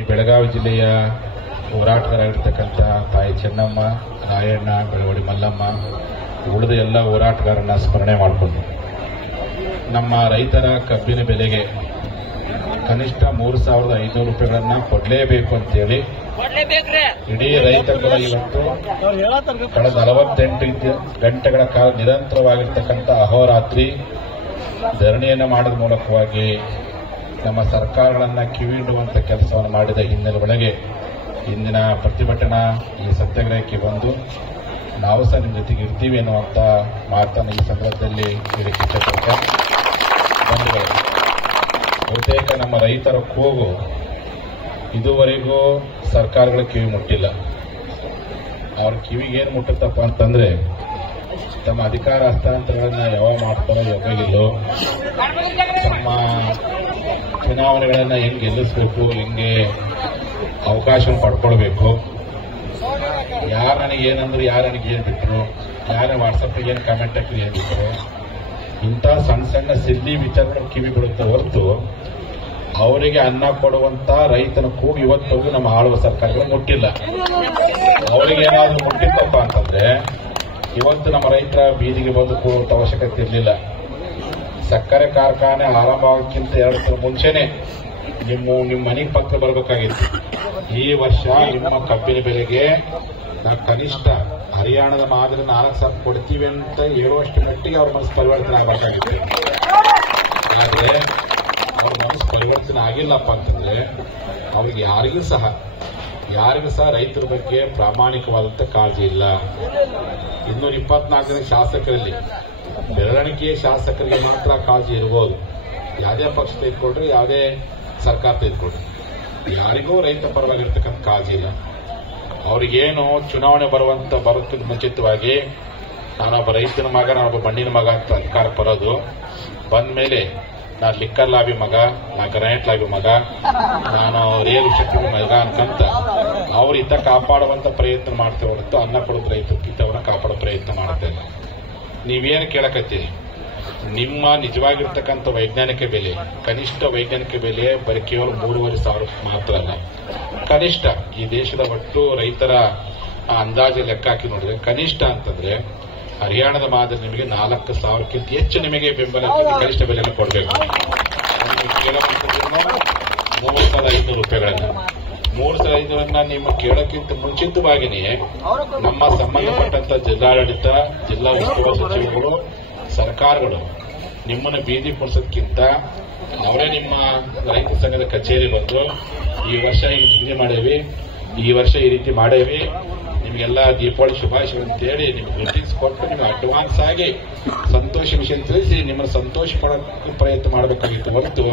ಈ ಬೆಳಗಾವಿ ಜಿಲ್ಲೆಯ ಹೋರಾಟಗಾರರಾಗಿರ್ತಕ್ಕಂಥ ತಾಯಿ ಚೆನ್ನಮ್ಮ, ರಾಯಣ್ಣ, ಬೆಳವಡಿ ಮಲ್ಲಮ್ಮ, ಉಳಿದ ಎಲ್ಲ ಹೋರಾಟಗಾರರನ್ನ ಸ್ಮರಣೆ ಮಾಡಿಕೊಂಡು ನಮ್ಮ ರೈತರ ಕಬ್ಬಿನ ಬೆಲೆಗೆ ಕನಿಷ್ಠ 3,500 ರೂಪಾಯಿಗಳನ್ನ ಕೊಡಲೇಬೇಕು ಅಂತೇಳಿ ಇಡೀ ರೈತರುಗಳ ಇವತ್ತು ಕಳೆದ 48 ಗಂಟೆಗಳ ಕಾಲ ನಿರಂತರವಾಗಿರ್ತಕ್ಕಂಥ ಅಹೋರಾತ್ರಿ ಧರಣಿಯನ್ನು ಮಾಡೋದ್ರ ಮೂಲಕವಾಗಿ ನಮ್ಮ ಸರ್ಕಾರಗಳನ್ನ ಕಿವಿಡುವಂತ ಕೆಲಸವನ್ನು ಮಾಡಿದ ಹಿನ್ನೆಲೆ ಒಳಗೆ ಇಂದಿನ ಪ್ರತಿಭಟನಾ ಈ ಸತ್ಯಾಗ್ರಹಕ್ಕೆ ಬಂದು ನಾವು ಸಹ ನಿಮ್ಮ ಜೊತೆಗೆ ಇರ್ತೀವಿ ಅನ್ನುವಂಥ ಮಾತನ್ನು ಈ ಸಂದರ್ಭದಲ್ಲಿ ಹೇಳಕ್ಕೆ ಇಷ್ಟಪಡ್ತಾ ಬಂಧುಗಳು, ಬಹುತೇಕ ನಮ್ಮ ರೈತರ ಕೂಗು ಇದುವರೆಗೂ ಸರ್ಕಾರಗಳ ಕಿವಿ ಮುಟ್ಟಿಲ್ಲ. ಅವ್ರ ಕಿವಿಗೆ ಏನು ಮುಟ್ಟುತ್ತಪ್ಪ ಅಂತಂದ್ರೆ ತಮ್ಮ ಅಧಿಕಾರ ಹಸ್ತಾಂತರಗಳನ್ನ ಯಾವಾಗ ಮಾಡ್ತಾರೋ ಯಾವಾಗಿಲ್ಲೋ, ತಮ್ಮ ಚುನಾವಣೆಗಳನ್ನ ಹೆಂಗೆ ಗೆಲ್ಲಿಸಬೇಕು, ಹೆಂಗೆ ಅವಕಾಶವನ್ನು ಪಡ್ಕೊಳ್ಬೇಕು, ಯಾರು ನನಗೆ ಏನಂದ್ರು, ಯಾರು ನನಗೆ ಏನು ಬಿಟ್ಟರು, ಯಾರು ವಾಟ್ಸಪ್ಗೆ ಏನು ಕಾಮೆಂಟ್ ಹಾಕಿ ಏನು ಬಿಟ್ಟರು, ಇಂಥ ಸಣ್ಣ ಸಣ್ಣ ಸಿಲ್ಲಿ ವಿಚಾರಗಳು ಕಿವಿ ಬಿಡುತ್ತೆ ಹೊರತು ಅವರಿಗೆ ಅನ್ನ ಕೊಡುವಂತ ರೈತನ ಕೂಗು ಇವತ್ತವರೆಗೂ ನಮ್ಮ ಆಳುವ ಸರ್ಕಾರಗಳು ಮುಟ್ಟಿಲ್ಲ. ಅವರಿಗೆ ಏನಾದರೂ ಮುಟ್ಟಿತ್ತಪ್ಪ ಅಂತಂದ್ರೆ ಇವತ್ತು ನಮ್ಮ ರೈತರ ಬೀದಿಗೆ ಬಂದು ಕೂಡುವಂತ ಅವಶ್ಯಕತೆ ಇರಲಿಲ್ಲ. ಸಕ್ಕರೆ ಕಾರ್ಖಾನೆ ಆರಂಭಕ್ಕಿಂತ 2 ದಿನ ಮುಂಚೆನೆ ನಿಮ್ಮ ಮನೆಗೆ ಪತ್ರ ಬರಬೇಕಾಗಿತ್ತು. ಈ ವರ್ಷ ನಿಮ್ಮ ಕಬ್ಬಿನ ಬೆಲೆಗೆ ಕನಿಷ್ಠ ಹರಿಯಾಣದ ಮಾದರಿ 4,000 ಕೊಡ್ತೀವಿ ಅಂತ ಹೇಳುವಷ್ಟು ಮಟ್ಟಿಗೆ ಅವ್ರ ಮನಸ್ಸು ಪರಿವರ್ತನೆ ಆಗಬೇಕಾಗಿತ್ತು. ಆದ್ರೆ ಅವ್ರ ಮನಸ್ಸು ಪರಿವರ್ತನೆ ಆಗಿಲ್ಲಪ್ಪ ಅಂತಂದ್ರೆ ಅವ್ರಿಗೆ ಯಾರಿಗೂ ಸಹ ರೈತರ ಬಗ್ಗೆ ಪ್ರಾಮಾಣಿಕವಾದಂತ ಕಾಳಜಿ ಇಲ್ಲ. 224 ಜನ ಶಾಸಕರಲ್ಲಿ ಬೆರಳಿಕೆಯ ಶಾಸಕರಿಗೆ ಮಾತ್ರ ಕಾಳಜಿ ಇರಬಹುದು. ಯಾವುದೇ ಪಕ್ಷ ತೆಗೆದುಕೊಂಡ್ರೆ, ಯಾವುದೇ ಸರ್ಕಾರ ತೆಗೆದುಕೊಂಡ್ರೆ ಯಾರಿಗೂ ರೈತ ಪರವಾಗಿರ್ತಕ್ಕಂಥ ಕಾಳಜಿ ಇಲ್ಲ. ಅವ್ರಿಗೇನು ಚುನಾವಣೆ ಬರೋದಕ್ಕಿಂತ ಮುಂಚಿತವಾಗಿ ನಾನೊಬ್ಬ ರೈತನ ಮಗ, ನಾನೊಬ್ಬ ಮಣ್ಣಿನ ಮಗ ಅಂತ ಅಧಿಕಾರ ಬರೋದು ಬಂದ ಮೇಲೆ ನಾನು ಲಿಕ್ಕರ್ ಲಾಬಿ ಮಗ, ನಾನು ಗ್ರಾನೈಟ್ ಲಾಬಿ ಮಗ, ನಾನು ರಿಯಲ್ ಶಕ್ತಿ ಮಗ ಅನ್ಕಂತ ಅವ್ರ ಹಿತ ಕಾಪಾಡುವಂತ ಪ್ರಯತ್ನ ಮಾಡ್ತೇವೆ ಹೊರತು ಅನ್ನ ಕೊಡೋ ರೈತರ ಹಿತವನ್ನ ಕಾಪಾಡೋ ಪ್ರಯತ್ನ ಮಾಡ್ತೇವೆ. ನೀವೇನು ಕೇಳಕತ್ತೀರಿ? ನಿಮ್ಮ ನಿಜವಾಗಿರ್ತಕ್ಕಂಥ ವೈಜ್ಞಾನಿಕ ಬೆಲೆ, ಕನಿಷ್ಠ ವೈಜ್ಞಾನಿಕ ಬೆಲೆ ಬರೀ ಕೇವಲ 3,500 ಮಾತ್ರ ಅಲ್ಲ. ಕನಿಷ್ಠ ಈ ದೇಶದ ಒಟ್ಟು ರೈತರ ಅಂದಾಜು ಲೆಕ್ಕ ಹಾಕಿ ನೋಡಿದ್ರೆ ಕನಿಷ್ಠ ಅಂತಂದ್ರೆ ಹರಿಯಾಣದ ಮಾದರಿ ನಿಮಗೆ 4,000ಕ್ಕಿಂತ ಹೆಚ್ಚು ನಿಮಗೆ ಬೆಂಬಲ ಕನಿಷ್ಠ ಬೆಲೆಯನ್ನು ಕೊಡಬೇಕು. ಕೇಳೋಕ್ಕಿಂತ 3,500 ರೂಪಾಯಿಗಳನ್ನ 3,500 ನಿಮ್ಮ ಕೇಳೋಕ್ಕಿಂತ ಮುಂಚಿತವಾಗಿಯೇ ನಮ್ಮ ಸಂಬಂಧಪಟ್ಟಂತ ಜಿಲ್ಲಾಡಳಿತ, ಜಿಲ್ಲಾ ಉಸ್ತುವಾರಿ ಸಚಿವರುಗಳು, ಸರ್ಕಾರಗಳು ನಿಮ್ಮನ್ನು ಬೀದಿ ಕೊಡಿಸೋದಕ್ಕಿಂತ ಅವರೇ ನಿಮ್ಮ ರೈತ ಸಂಘದ ಕಚೇರಿ ಬಂದು ಈ ವರ್ಷ ಈಗ ನಿಗದಿ ಮಾಡೇವಿ, ಈ ವರ್ಷ ಈ ರೀತಿ ಮಾಡೇವಿ, ನಿಮಗೆಲ್ಲ ದೀಪಾವಳಿ ಶುಭಾಶಯ ಅಂತೇಳಿ ನಿಮ್ಗೆ ಗ್ರೀಟಿಂಗ್ಸ್ ಕೊಟ್ಟು ನಿಮ್ಗೆ ಅಡ್ವಾನ್ಸ್ ಆಗಿ ಸಂತೋಷ ವಿಷಯ ತಿಳಿಸಿ ನಿಮ್ಮನ್ನು ಸಂತೋಷ ಪಡೋಕ್ಕೆ ಪ್ರಯತ್ನ ಮಾಡಬೇಕಾಗಿತ್ತು ಹೊರತು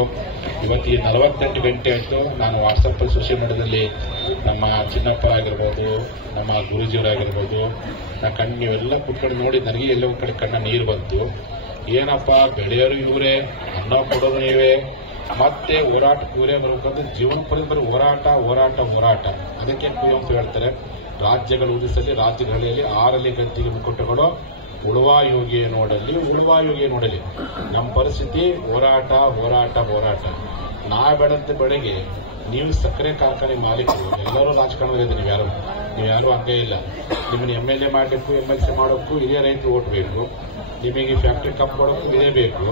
ಇವತ್ತು ಈ 48 ಗಂಟೆ ಆಯಿತು. ನಾನು ವಾಟ್ಸಪ್ ಸೋಷಿಯಲ್ ಮೀಡಿಯಾದಲ್ಲಿ ನಮ್ಮ ಚಿನ್ನಪ್ಪ ಆಗಿರ್ಬೋದು, ನಮ್ಮ ಗುರುಜಿಯವರಾಗಿರ್ಬೋದು, ನೀವೆಲ್ಲ ಕುತ್ಕೊಂಡು ನೋಡಿ ನನಗೆ ಎಲ್ಲ ಒಂದು ಕಡೆ ಕಣ್ಣ ನೀರು ಬಂತು. ಏನಪ್ಪ ಬೆಳೆಯೋರು ಇವರೇ, ಅನ್ನ ಕೊಡೋದು ನೀವೇ, ಮತ್ತೆ ಹೋರಾಟ ಇವರೇ ಬರಬೇಕಂದ್ರೆ ಜೀವನ ಬರೀ ಹೋರಾಟ. ಅದಕ್ಕೆ ಕುವೆಂಪು ಹೇಳ್ತಾರೆ, ರಾಜ್ಯಗಳು ಉದಿಸಲಿ ರಾಜ್ಯಗಳಲ್ಲಿ 6 ಗದ್ದಿಗೆ ಮುಕುಟಗಳು, ಉಳುವ ಯೋಗಿಯ ನೋಡಲಿ. ನಮ್ಮ ಪರಿಸ್ಥಿತಿ ಹೋರಾಟ. ನಾ ಬೆಳೆದಂತ ಬೆಳೆಗೆ ನೀವು ಸಕ್ಕರೆ ಕಾರ್ಖಾನೆ ಮಾಲೀಕರು ಎಲ್ಲರೂ ರಾಜಕಾರಣದಲ್ಲಿ ನೀವು ಯಾರು ಹಂಗೆ ಇಲ್ಲ. ನಿಮ್ಮನ್ನ MLA ಮಾಡಬೇಕು, MLC ಮಾಡೋಕ್ಕೂ ಹಿರಿಯ ರೈತರು ಓಟ್ ಬೇಕು, ನಿಮಗೆ ಫ್ಯಾಕ್ಟರಿ ಕಪ್ ಕೊಡೋಕ್ಕೂ ಇದೇ ಬೇಕು.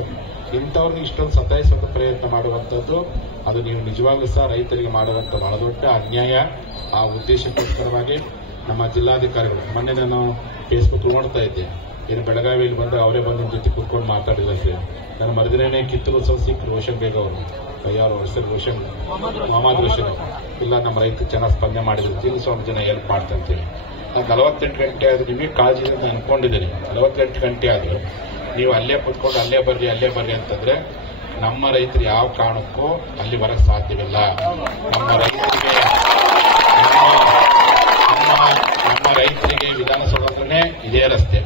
ಇಂಥವ್ರಿಗೆ ಇಷ್ಟೊಂದು ಸತಾಯಿಸುವಂತ ಪ್ರಯತ್ನ ಮಾಡುವಂಥದ್ದು ಅದು ನೀವು ನಿಜವಾಗ್ಲೂ ಸಹ ರೈತರಿಗೆ ಮಾಡುವಂತ ಬಹಳ ದೊಡ್ಡ ಅನ್ಯಾಯ. ಆ ಉದ್ದೇಶಕ್ಕೋಸ್ಕರವಾಗಿ ನಮ್ಮ ಜಿಲ್ಲಾಧಿಕಾರಿಗಳು ಮೊನ್ನೆ ನಾನು ಫೇಸ್ಬುಕ್ ನೋಡ್ತಾ ಇದ್ದೆ, ಏನು ಬೆಳಗಾವಿಯಲ್ಲಿ ಬಂದು ಅವರೇ ಬಂದು ನಿಮ್ಮ ಜೊತೆ ಕೂತ್ಕೊಂಡು ಮಾತಾಡಿದ್ರೆ ನನ್ನ ಮರುದಿನೇ ಕಿತ್ತೂರು ಉತ್ಸವ ಸಿಕ್ಕರು ರೋಷನ್ ಬೇಗ ಅವರು, ಯಾರು ಹೆಸರು ರೋಷನ್, ಮೊಹಮ್ಮದ್ ರೋಷನ್ ಇಲ್ಲ, ನಮ್ಮ ರೈತರು ಚೆನ್ನಾಗಿ ಸ್ಪಂದನೆ ಮಾಡಿದ್ರು, ಸ್ವಲ್ಪ ಜನ ಹೆಲ್ಪ್ ಮಾಡ್ತಂತೀವಿ. ನಾನು 48 ಗಂಟೆ ಆದ್ರೂ ನಿಮಗೆ ಕಾಳಜಿ ಅಂತ ಅನ್ಕೊಂಡಿದ್ದೀನಿ. 48 ಗಂಟೆ ಆದ್ರೂ ನೀವು ಅಲ್ಲೇ ಕೂತ್ಕೊಂಡು ಅಲ್ಲೇ ಬರ್ರಿ ಅಂತಂದ್ರೆ ನಮ್ಮ ರೈತರು ಯಾವ ಕಾರಣಕ್ಕೂ ಅಲ್ಲಿ ಬರಕ್ ಸಾಧ್ಯವಿಲ್ಲ. ನಮ್ಮ ರೈತರಿಗೆ ವಿಧಾನಸೌಧನೇ ಇದೇ ರಸ್ತೆ,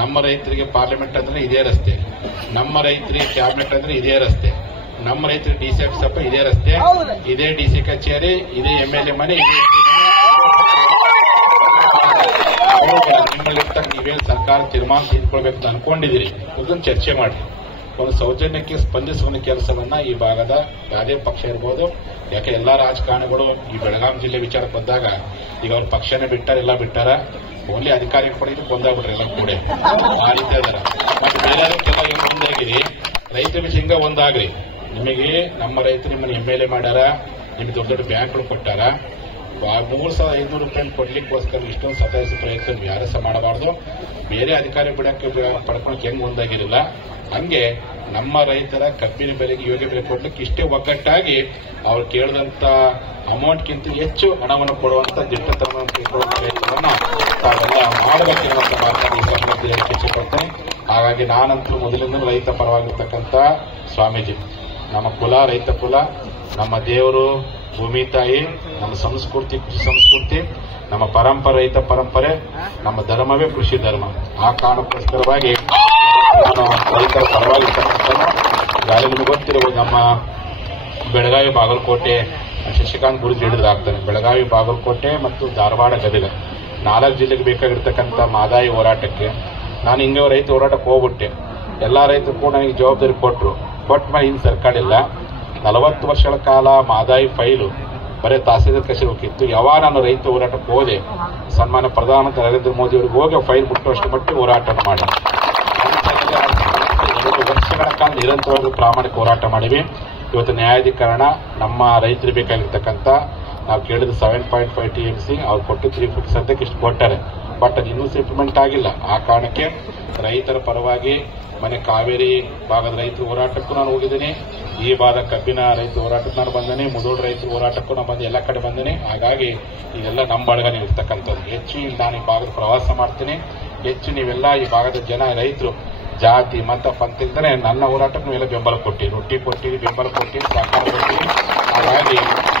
ನಮ್ಮ ರೈತರಿಗೆ ಪಾರ್ಲಿಮೆಂಟ್ ಅಂದ್ರೆ ಇದೇ ರಸ್ತೆ, ನಮ್ಮ ರೈತರಿಗೆ ಕ್ಯಾಬಿನೆಟ್ ಅಂದ್ರೆ ಇದೇ ರಸ್ತೆ, ನಮ್ಮ ರೈತರಿಗೆ DC ಆಫೀಸ್ ಇದೇ ರಸ್ತೆ, ಇದೇ DC ಕಚೇರಿ, ಇದೇ MLA ಮನೆ, ನಿಮ್ಮಲ್ಲಿರ್ತಕ್ಕ ನೀವೇನು ಸರ್ಕಾರ ತೀರ್ಮಾನ ತೆಗೆದುಕೊಳ್ಬೇಕು ಅಂತ ಅನ್ಕೊಂಡಿದ್ದೀರಿ ಅದನ್ನು ಚರ್ಚೆ ಮಾಡಿ. ಒಂದು ಸೌಜನ್ಯಕ್ಕೆ ಸ್ಪಂದಿಸುವ ಕೆಲಸವನ್ನ ಈ ಭಾಗದ ಯಾವುದೇ ಪಕ್ಷ ಇರ್ಬೋದು. ಯಾಕೆ ಎಲ್ಲಾ ರಾಜಕಾರಣಿಗಳು ಈ ಬೆಳಗಾವಿ ಜಿಲ್ಲೆ ವಿಚಾರಕ್ಕೆ ಬಂದಾಗ ಈಗ ಅವ್ರ ಪಕ್ಷನೇ ಎಲ್ಲ ಬಿಟ್ಟಾರ, ಓನ್ಲಿ ಅಧಿಕಾರಿ ಪಡೆದು ಕೊಂದಾಗ್ಬಿಟ್ರೆ ಎಲ್ಲ ಕೂಡ ಆ ರೀತಿ ಅದಾರ. ಮತ್ತೆ ಬೇರೆದಕ್ಕೆಲ್ಲ ಏನು ಮುಂದಾಗಿರಿ, ರೈತರ ವಿಷಯ ಒಂದಾಗ್ರಿ. ನಿಮಗೆ ನಮ್ಮ ರೈತರು ನಿಮ್ಮನ್ನು MLA ಮಾಡ್ಯಾರ, ನಿಮ್ಗೆ ದೊಡ್ಡ ದೊಡ್ಡ ಬ್ಯಾಂಕ್ಗಳು ಕೊಟ್ಟಾರ. 3,500 ರೂಪಾಯಿ ಕೊಡ್ಲಿಕ್ಕೋಸ್ಕರ ಇಷ್ಟೊಂದು ಸತಾಯಿಸೋ ಪ್ರಯತ್ನ ಯಾರು ಸಹ ಮಾಡಬಾರ್ದು. ಬೇರೆ ಅಧಿಕಾರಿ ಪಡ್ಕೊಳಕ್ಕೆ ಹೆಂಗ್ ಒಂದಾಗಿರಲಿಲ್ಲ, ಹಂಗೆ ನಮ್ಮ ರೈತರ ಕಬ್ಬಿನ ಬೆಲೆಗೆ ಯೋಗ್ಯ ಬೆಲೆ ಕೊಡ್ಲಿಕ್ಕೆ ಇಷ್ಟೇ ಒಗ್ಗಟ್ಟಾಗಿ ಅವ್ರು ಕೇಳಿದಂತ ಅಮೌಂಟ್ಗಿಂತ ಹೆಚ್ಚು ಹಣವನ್ನು ಕೊಡುವಂತ ದಿಟ್ಟತನವನ್ನು ತಾವೆಲ್ಲ ಮಾಡಬೇಕಿರುವಂತ ಮಾತನ್ನು ಈ ಸಂದರ್ಭದಲ್ಲಿ ಹೆಚ್ಚಿಕೊಳ್ತೇನೆ. ಹಾಗಾಗಿ ನಾನಂತೂ ಮೊದಲಿಂದ ರೈತ ಪರವಾಗಿರ್ತಕ್ಕಂಥ ಸ್ವಾಮೀಜಿ, ನಮ್ಮ ಕುಲ ರೈತ ಕುಲ, ನಮ್ಮ ದೇವರು ಭೂಮಿ ತಾಯಿ, ನಮ್ಮ ಸಂಸ್ಕೃತಿ ಕೃಷಿ ಸಂಸ್ಕೃತಿ, ನಮ್ಮ ಪರಂಪರೆ ರೈತ ಪರಂಪರೆ, ನಮ್ಮ ಧರ್ಮವೇ ಕೃಷಿ ಧರ್ಮ. ಆ ಕಾರಣಕ್ಕೋಸ್ಕರವಾಗಿ ನಾನು ರೈತರ ಪರವಾಗಿರ್ತಕ್ಕಂಥ ಈಗಾಗಲೇ ನಿಮಗೆ ಗೊತ್ತಿರಬಹುದು, ನಮ್ಮ ಬೆಳಗಾವಿ ಬಾಗಲಕೋಟೆ ಶಶಿಕಾಂತ್ ಗುರುಜಿ ಹಿಡಿದಾಗ್ತಾನೆ. ಬೆಳಗಾವಿ ಬಾಗಲಕೋಟೆ ಮತ್ತು ಧಾರವಾಡ ಗದಗ 4 ಜಿಲ್ಲೆಗೆ ಬೇಕಾಗಿರ್ತಕ್ಕಂಥ ಮಾದಾಯಿ ಹೋರಾಟಕ್ಕೆ ನಾನು ಹಿಂಗೆ ರೈತ ಹೋರಾಟಕ್ಕೆ ಹೋಗ್ಬಿಟ್ಟೆ. ಎಲ್ಲಾ ರೈತರು ಕೂಡ ನನಗೆ ಜವಾಬ್ದಾರಿ ಕೊಟ್ಟರು. ಕೊಟ್ಟ ಮೇಲೆ ಇನ್ನು ಸರ್ಕಾರ ಇಲ್ಲ. 40 ವರ್ಷಗಳ ಕಾಲ ಮಾದಾಯಿ ಫೈಲು ಬರೀ ತಹಸೀಲ್ದಾರ್ ಕಚೇರಿ ಹೋಗಿತ್ತು. ಯಾವಾಗ ನಾನು ರೈತ ಹೋರಾಟಕ್ಕೆ ಹೋದೆ, ಸನ್ಮಾನ್ಯ ಪ್ರಧಾನಮಂತ್ರಿ ನರೇಂದ್ರ ಮೋದಿ ಅವರಿಗೆ ಹೋಗಿ ಫೈಲ್ ಮುಟ್ಟುವಷ್ಟು ಮಟ್ಟಿಗೆ ಹೋರಾಟ ಮಾಡಿ 2 ವರ್ಷಗಳ ಕಾಲ ನಿರಂತರವಾಗಿ ಪ್ರಾಮಾಣಿಕ ಹೋರಾಟ ಮಾಡಿವಿ. ಇವತ್ತು ನ್ಯಾಯಾಧೀಕರಣ ನಮ್ಮ ರೈತರಿಗೆ ಬೇಕಾಗಿರ್ತಕ್ಕಂಥ ನಾವು ಕೇಳಿದ 7.5 TMC ಅವ್ರು ಕೊಟ್ಟು 350 ಸದ್ಯಕ್ಕೆ ಇಷ್ಟು ಕೊಟ್ಟಾರೆ. ಬಟ್ ಅದು ಇನ್ನೂ ಸೆಟಲ್ಮೆಂಟ್ ಆಗಿಲ್ಲ. ಆ ಕಾರಣಕ್ಕೆ ರೈತರ ಪರವಾಗಿ ಮನೆ ಕಾವೇರಿ ಭಾಗದ ರೈತರ ಹೋರಾಟಕ್ಕೂ ನಾನು ಹೋಗಿದ್ದೀನಿ. ಈ ಭಾಗದ ಕಬ್ಬಿನ ರೈತ ಹೋರಾಟಕ್ಕೆ ನಾನು ಬಂದೇನೆ. ಮುದೋಳ ರೈತರ ಹೋರಾಟಕ್ಕೂ ನಾನು ಬಂದು ಎಲ್ಲ ಕಡೆ ಬಂದೇನೆ. ಹಾಗಾಗಿ ಇದೆಲ್ಲ ನಮ್ಮ ಬಳಗನೇ ಇರ್ತಕ್ಕಂಥದ್ದು. ಹೆಚ್ಚು ನಾನು ಈ ಭಾಗದ ಪ್ರವಾಸ ಮಾಡ್ತೀನಿ. ಹೆಚ್ಚು ನೀವೆಲ್ಲ ಈ ಭಾಗದ ಜನ ರೈತರು ಜಾತಿ ಮತ ಪಂಥ ಇಲ್ದರೆ ನನ್ನ ಹೋರಾಟಕ್ಕೆ ನೀವೆಲ್ಲ ಬೆಂಬಲ ಕೊಟ್ಟಿವಿ, ರೊಟ್ಟಿ ಕೊಟ್ಟಿವಿ, ಬೆಂಬಲ ಕೊಟ್ಟಿವಿ, ಸಹಕಾರ ಕೊಟ್ಟಿವಿ. ಹಾಗಾಗಿ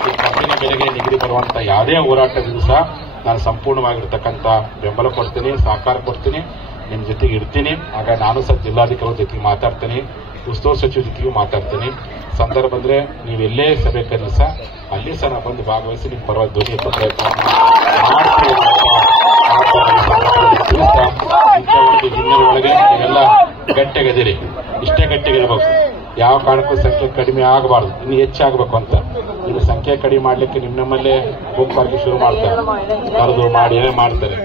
ಈ ಕಬ್ಬಿನ ಬೆಲೆಗೆ ನಿಗದಿ ಬರುವಂತ ಯಾವುದೇ ಹೋರಾಟದಿಂದ ಸಹ ನಾನು ಸಂಪೂರ್ಣವಾಗಿರ್ತಕ್ಕಂಥ ಬೆಂಬಲ ಕೊಡ್ತೀನಿ, ಸಹಕಾರ ಕೊಡ್ತೀನಿ, ನಿಮ್ಮ ಜೊತೆಗೆ ಇರ್ತೀನಿ. ಹಾಗಾಗಿ ನಾನು ಸಹ ಜಿಲ್ಲಾಧಿಕಾರಿ ಜೊತೆಗೆ ಮಾತಾಡ್ತೀನಿ, ಉಸ್ತುವಾರಿ ಸಚಿವ ಜೊತೆಗೂ ಮಾತಾಡ್ತೀನಿ. ಸಂದರ್ಭ ಬಂದ್ರೆ ನೀವೆಲ್ಲೇ ಸಭೆ ಕರೆದು ಸಹ ಅಲ್ಲಿ ಸಹ ನಾನು ಬಂದು ಭಾಗವಹಿಸಿ ನಿಮ್ಮ ಪರವಾಗಿ ಧ್ವನಿ ಎತ್ತುವ ಪ್ರಯತ್ನ ಮಾಡ್ತೀನಿ. ಇಂಥ ಒಂದು ಹಿನ್ನೆಲೆ ಒಳಗೆ ನೀವೆಲ್ಲ ಗಟ್ಟಿಯಾಗದಿರಿ, ಇಷ್ಟೇ ಗಟ್ಟಿಯಾಗಿರ್ಬೇಕು. ಯಾವ ಕಾರಣಕ್ಕೂ ಸಂಖ್ಯೆ ಕಡಿಮೆ ಆಗಬಾರ್ದು, ಇನ್ನು ಹೆಚ್ಚಾಗಬೇಕು ಅಂತ. ಈಗ ಸಂಖ್ಯೆ ಕಡಿಮೆ ಮಾಡ್ಲಿಕ್ಕೆ ನಮ್ಮಲ್ಲೇ ಗುಂಪಾಗಿ ಶುರು ಮಾಡ್ತಾರೆ, ಕರೆದು ಮಾಡಿ ಏನೇ ಮಾಡ್ತಾರೆ.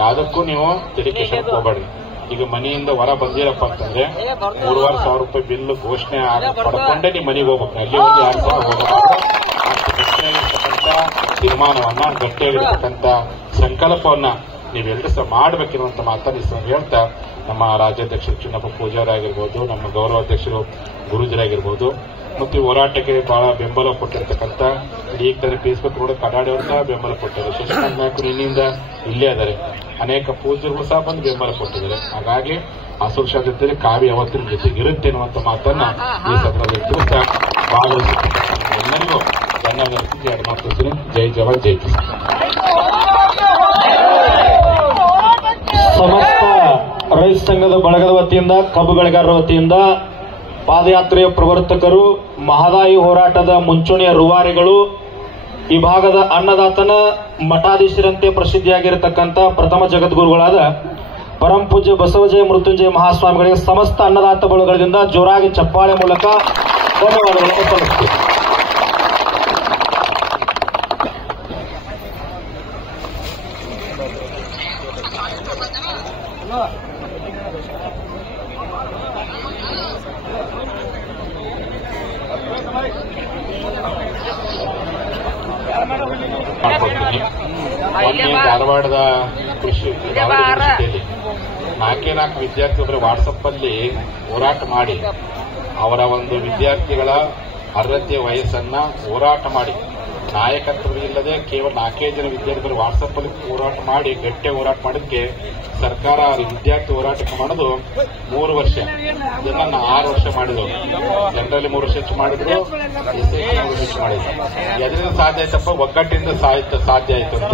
ಯಾವುದಕ್ಕೂ ನೀವು ಡೆಡಿಕೇಶನ್ ಹೋಗಬೇಡ್ರಿ. ಈಗ ಮನೆಯಿಂದ ಹೊರ ಬಂದಿರಪ್ಪ ಅಂತಂದ್ರೆ 3,500 ರೂಪಾಯಿ ಬಿಲ್ ಘೋಷಣೆ ಪಡ್ಕೊಂಡೇ ನೀವು ಮನೆಗೆ ಹೋಗ್ಬೇಕು. ಅಲ್ಲಿ ಹೋಗಿ 2 ಸಾವಿರ ಹೋಗಬಾರ್ದು. ಅಷ್ಟು ಗಟ್ಟಿಯಾಗಿರ್ತಕ್ಕಂಥ ತೀರ್ಮಾನವನ್ನ, ಗಟ್ಟಿಯಾಗಿರ್ತಕ್ಕಂಥ ಸಂಕಲ್ಪವನ್ನ ನೀವೆಲ್ಲರೂ ಸಹ ಮಾಡಬೇಕಿರುವಂತ ಮಾತನ್ನು ಹೇಳ್ತಾ, ನಮ್ಮ ರಾಜ್ಯಾಧ್ಯಕ್ಷರು ಚಿನ್ನಪ್ಪ ಪೂಜಾರಿ ಆಗಿರ್ಬೋದು, ನಮ್ಮ ಗೌರವಾಧ್ಯಕ್ಷರು ಗುರುಜರಾಗಿರ್ಬೋದು, ಮತ್ತು ಹೋರಾಟಕ್ಕೆ ಬಹಳ ಬೆಂಬಲ ಕೊಟ್ಟಿರ್ತಕ್ಕಂಥ ಈಗ ತಾನೇ ಫೇಸ್ಬುಕ್ ಕೂಡ ಕಡಾಡಿಯವರು ಸಹ ಬೆಂಬಲ ಕೊಟ್ಟಿದ್ದಾರೆ. ಶಶಿಕಾಂತ್ ನಾಯಕರು ಇನ್ನಿಂದ ಇಲ್ಲೇ ಆದರೆ ಅನೇಕ ಪೂಜ್ಯರುಗಳು ಸಹ ಬಂದು ಬೆಂಬಲ ಕೊಟ್ಟಿದ್ದಾರೆ. ಹಾಗಾಗಿ ಅಸುರಕ್ಷಾ ಜೊತೆ ಕಾವ್ಯ ಯಾವತ್ತಿನ ಜೊತೆಗೆ ಇರುತ್ತೆ ಅನ್ನುವಂಥ ಮಾತನ್ನ ಈ ಸಂದರ್ಭದಲ್ಲಿ ತಿಳಿಸ್ತಾ ಭಾಗವಹಿಸಿರ್ತಕ್ಕಂಥ ಎಲ್ಲರಿಗೂ ಧನ್ಯವಾದ. 2 ಮಾತು ಹೇಳ್ತೀನಿ. ಜೈ ಜವಾನ್ ಜೈ ಕಿಸಾನ್. ಸಮಸ್ತ ರೈತ ಸಂಘದ ಬಳಗದ ವತಿಯಿಂದ, ಕಬ್ಬು ಬೆಳೆಗಾರರ ವತಿಯಿಂದ, ಪಾದಯಾತ್ರೆಯ ಪ್ರವರ್ತಕರು, ಮಹದಾಯಿ ಹೋರಾಟದ ಮುಂಚೂಣಿಯ ರೂವಾರಿಗಳು, ಈ ಭಾಗದ ಅನ್ನದಾತನ ಮಠಾಧೀಶರಂತೆ ಪ್ರಸಿದ್ಧಿಯಾಗಿರತಕ್ಕಂಥ ಪ್ರಥಮ ಜಗದ್ಗುರುಗಳಾದ ಪರಂ ಪೂಜ್ಯ ಬಸವಜಯ ಮೃತ್ಯುಂಜಯ ಮಹಾಸ್ವಾಮಿಗಳಿಗೆ ಸಮಸ್ತ ಅನ್ನದಾತ ಬಳಗದಿಂದ ಜೋರಾಗಿ ಚಪ್ಪಾಳೆ ಮೂಲಕ ಧನ್ಯವಾದಗಳನ್ನು ಸಲ್ಲಿಸುತ್ತೇವೆ. ಮೊನ್ನೆ ಧಾರವಾಡದ ಕೃಷಿ ಯೂನಿವರ್ಸಿಟಿಯಲ್ಲಿ 4 ವಿದ್ಯಾರ್ಥಿಗಳು ವಾಟ್ಸಪ್ ಅಲ್ಲಿ ಹೋರಾಟ ಮಾಡಿ ಅವರ ಒಂದು ವಿದ್ಯಾರ್ಥಿಗಳ ಅರ್ಹತೆ ವಯಸ್ಸನ್ನ ಹೋರಾಟ ಮಾಡಿ, ನಾಯಕತ್ವ ಇಲ್ಲದೆ ಕೇವಲ 4 ಜನ ವಿದ್ಯಾರ್ಥಿಗಳು ವಾಟ್ಸಪ್ ಅಲ್ಲಿ ಹೋರಾಟ ಮಾಡಿ ಗಟ್ಟಿ ಹೋರಾಟ ಮಾಡೋದಕ್ಕೆ ಸರ್ಕಾರ ವಿದ್ಯಾರ್ಥಿ ಹೋರಾಟಕ್ಕೆ ಮಾಡೋದು 3 ವರ್ಷ, ಇದನ್ನ 6 ವರ್ಷ ಮಾಡಿದ್ರು. ಜನರಲ್ಲಿ 3 ವರ್ಷ ಹೆಚ್ಚು ಮಾಡಿದ್ರು, SI 3 ವರ್ಷ ಹೆಚ್ಚು ಮಾಡಿದ್ರು. ಎದರಿಂದ ಸಾಧ್ಯ ಆಯ್ತಪ್ಪ? ಒಗ್ಗಟ್ಟಿಂದ ಸಾಧ್ಯ ಆಯ್ತು ಅಂತ.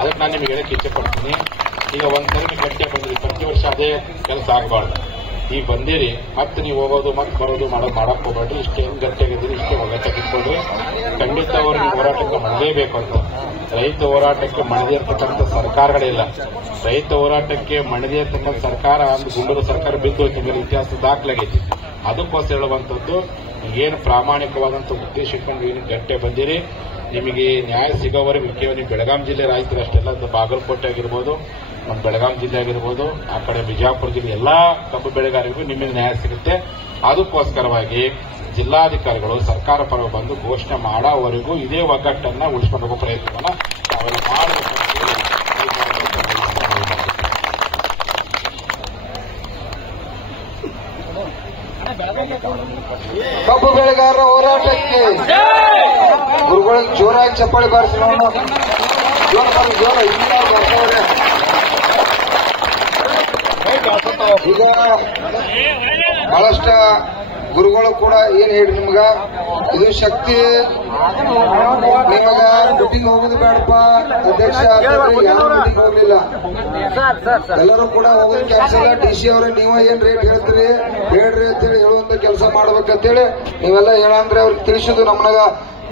ಅದಕ್ಕೆ ನಾನು ನಿಮಗೆ ಹೇಳಕ್ಕೆ ಇಚ್ಛೆ ಪಡ್ತೀನಿ. ಈಗ ಒಂದ್ಸರಿ ಗಟ್ಟಿಯಾಗಿ ಬಂದ್ರಿ, ಪ್ರತಿ ವರ್ಷ ಅದೇ ಕೆಲಸ ಆಗಬಾರ್ದು. ಈಗ ಬಂದಿರಿ, ಮತ್ತೆ ನೀವು ಹೋಗೋದು ಮತ್ತೆ ಬರೋದು ಮಾಡಕ್ ಹೋಗ್ಬೇಡ್ರಿ. ಇಷ್ಟೇ ಗಟ್ಟಿಯಾಗಿದ್ದೀರಿ, ಇಷ್ಟೇ ಒಗ್ಗಟ್ಟಾಗಿಟ್ಕೊಳ್ರಿ. ಖಂಡಿತ ಅವರು ನಿಮ್ಮ ಹೋರಾಟಕ್ಕೆ ಮಾಡಲೇಬೇಕು ಅಂತ. ರೈತ ಹೋರಾಟಕ್ಕೆ ಮಣದೇ ಇರ್ತಕ್ಕಂಥ ಸರ್ಕಾರಗಳೇ ಇಲ್ಲ. ರೈತ ಹೋರಾಟಕ್ಕೆ ಮಣದೇ ಇರ್ತಕ್ಕಂಥ ಸರ್ಕಾರ ಒಂದು ಗುಂಡೂರು ಸರ್ಕಾರ ಬಿದ್ದು ಹೋಯ್ತು, ಮೇಲೆ ಇತಿಹಾಸ ದಾಖಲಾಗೈತಿ. ಅದಕ್ಕೋಸ್ಕರ ಹೇಳುವಂಥದ್ದು, ಏನು ಪ್ರಾಮಾಣಿಕವಾದಂಥ ಉದ್ದೇಶ ಇಟ್ಕೊಂಡು ಏನು ಗಟ್ಟೆ ಬಂದಿರಿ, ನಿಮಗೆ ನ್ಯಾಯ ಸಿಗೋವರೆಗೂ ಮುಖ್ಯವಾಗಿ ನೀವು ಬೆಳಗಾಂ ಜಿಲ್ಲೆ ರೈತರು ಅಷ್ಟೆಲ್ಲ ಬಾಗಲಕೋಟೆ ಆಗಿರ್ಬೋದು, ನಮ್ಮ ಬೆಳಗಾಂ ಜಿಲ್ಲೆ ಆಗಿರ್ಬೋದು, ಆ ಕಡೆ ಬಿಜಾಪುರ ಜಿಲ್ಲೆ ಎಲ್ಲಾ ಕಬ್ಬು ಬೆಳೆಗಾರರಿಗೂ ನಿಮಗೆ ನ್ಯಾಯ ಸಿಗುತ್ತೆ. ಅದಕ್ಕೋಸ್ಕರವಾಗಿ ಜಿಲ್ಲಾಧಿಕಾರಿಗಳು ಸರ್ಕಾರ ಪರ ಬಂದು ಘೋಷಣೆ ಮಾಡೋವರೆಗೂ ಇದೇ ಒಗ್ಗಟ್ಟನ್ನ ಉಳಿಸ್ಕೊಂಡು ಹೋಗೋ ಪ್ರಯತ್ನವನ್ನ ನಾವೆಲ್ಲ ಮಾಡಬೇಕು. ಕಬ್ಬು ಬೆಳೆಗಾರರ ಹೋರಾಟಕ್ಕೆ ಗುರುಗಳಿಗೆ ಜೋರಾಗಿ ಚಪ್ಪಾಳಿ ಬಾರಿಸೋಣ. ಜೋರ ಈಗ ಬಹಳಷ್ಟ ಗುರುಗಳು ಕೂಡ ಏನ್ ಹೇಳಿ ನಿಮ್ಗ ಇದು ಶಕ್ತಿ, ನಿಮಗ ಮೀಟಿಂಗ್ ಹೋಗೋದು ಬೇಡಪ್ಪ ಅಧ್ಯಕ್ಷ, ಯಾರು ಮೀಟಿಂಗ್ ಹೋಗ್ಲಿಲ್ಲ, ಎಲ್ಲರೂ ಕೂಡ ಹೋಗೋದು ಕೆಲಸ ಇಲ್ಲ. ಡಿಸಿ ಅವರೇ ನೀವ ಏನ್ ರೇಟ್ ಹೇಳ್ತೀರಿ ಹೇಳ್ರಿ ಅಂತೇಳಿ ಹೇಳುವಂತ ಕೆಲಸ ಮಾಡ್ಬೇಕಂತೇಳಿ ನೀವೆಲ್ಲ ಹೇಳಂದ್ರೆ ಅವ್ರಿಗೆ ತಿಳಿಸಿದ್ದು. ನಮ್ಮನಾಗ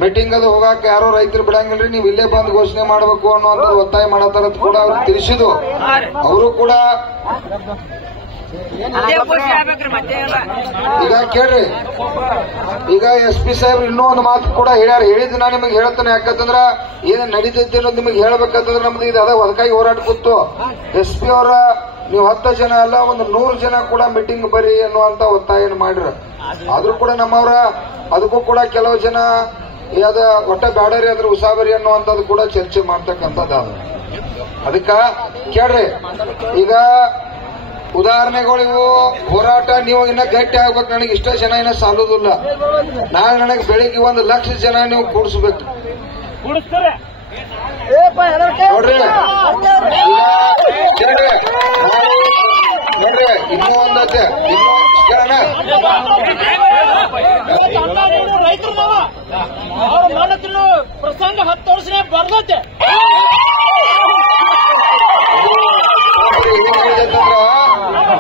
ಮೀಟಿಂಗ್ ಅದು ಹೋಗಾಕ ಯಾರೋ ರೈತರು ಬಿಡಂಗಿಲ್ರಿ, ನೀವು ಇಲ್ಲೇ ಬಂದು ಘೋಷಣೆ ಮಾಡಬೇಕು ಅನ್ನೋ ಒತ್ತಾಯ ಮಾಡತಾರ ಕೂಡ ಅವ್ರಿಗೆ ತಿಳಿಸಿದ್ದು. ಅವರು ಕೂಡ ಈಗ ಕೇಳ್ರಿ, ಈಗ SP ಸಾಹೇಬ್ರು ಇನ್ನೂ ಒಂದು ಮಾತು ಕೂಡ ಹೇಳ್ಯಾರ. ಹೇಳಿದ್ದು ನಾ ನಿಮಗೆ ಹೇಳ್ತಾನೆ, ಯಾಕಂತಂದ್ರ ಏನ್ ನಡೀತೈತಿ ಅನ್ನೋದು ನಿಮಗೆ ಹೇಳ್ಬೇಕಂತಂದ್ರೆ ನಮ್ದು ಇದು ಅದ ಅದಕ್ಕಾಗಿ ಹೋರಾಟ ಕೂತು SP ಅವರ ನೀವು 10 ಜನ ಅಲ್ಲ ಒಂದು 100 ಜನ ಕೂಡ ಮೀಟಿಂಗ್ ಬರ್ರಿ ಅನ್ನುವಂತ ಒತ್ತಾಯ ಮಾಡ್ರ. ಆದ್ರೂ ಕೂಡ ನಮ್ಮವ್ರ ಅದಕ್ಕೂ ಕೂಡ ಕೆಲವು ಜನ ಅದ ಒಟ್ಟ ಬ್ಯಾಡರಿ ಅದ್ರ ಉಸಾಬರಿ ಅನ್ನುವಂಥದ್ದು ಕೂಡ ಚರ್ಚೆ ಮಾಡ್ತಕ್ಕಂಥದ್ದು. ಅದಕ್ಕ ಕೇಳ್ರಿ, ಈಗ ಉದಾಹರಣೆಗಳಿವು ಹೋರಾಟ ನೀವು ಇನ್ನ ಗಟ್ಟಿ ಆಗ್ಬೇಕು. ನನಗೆ ಇಷ್ಟ ಜನ ಇನ್ನ ಸಾಲುದಿಲ್ಲ. ನಾಳೆ ನನಗೆ ಬೆಳಿಗ್ಗೆ 1 ಲಕ್ಷ ಜನ ನೀವು ಕೂಡಿಸ್ಬೇಕು ನೋಡ್ರಿ. ನೋಡ್ರಿ ಇನ್ನೂ ಒಂದತ್ತೆ, ಪ್ರಸಂಗ 10 ವರ್ಷನೇ ಬರ್ದತ್ತೆ.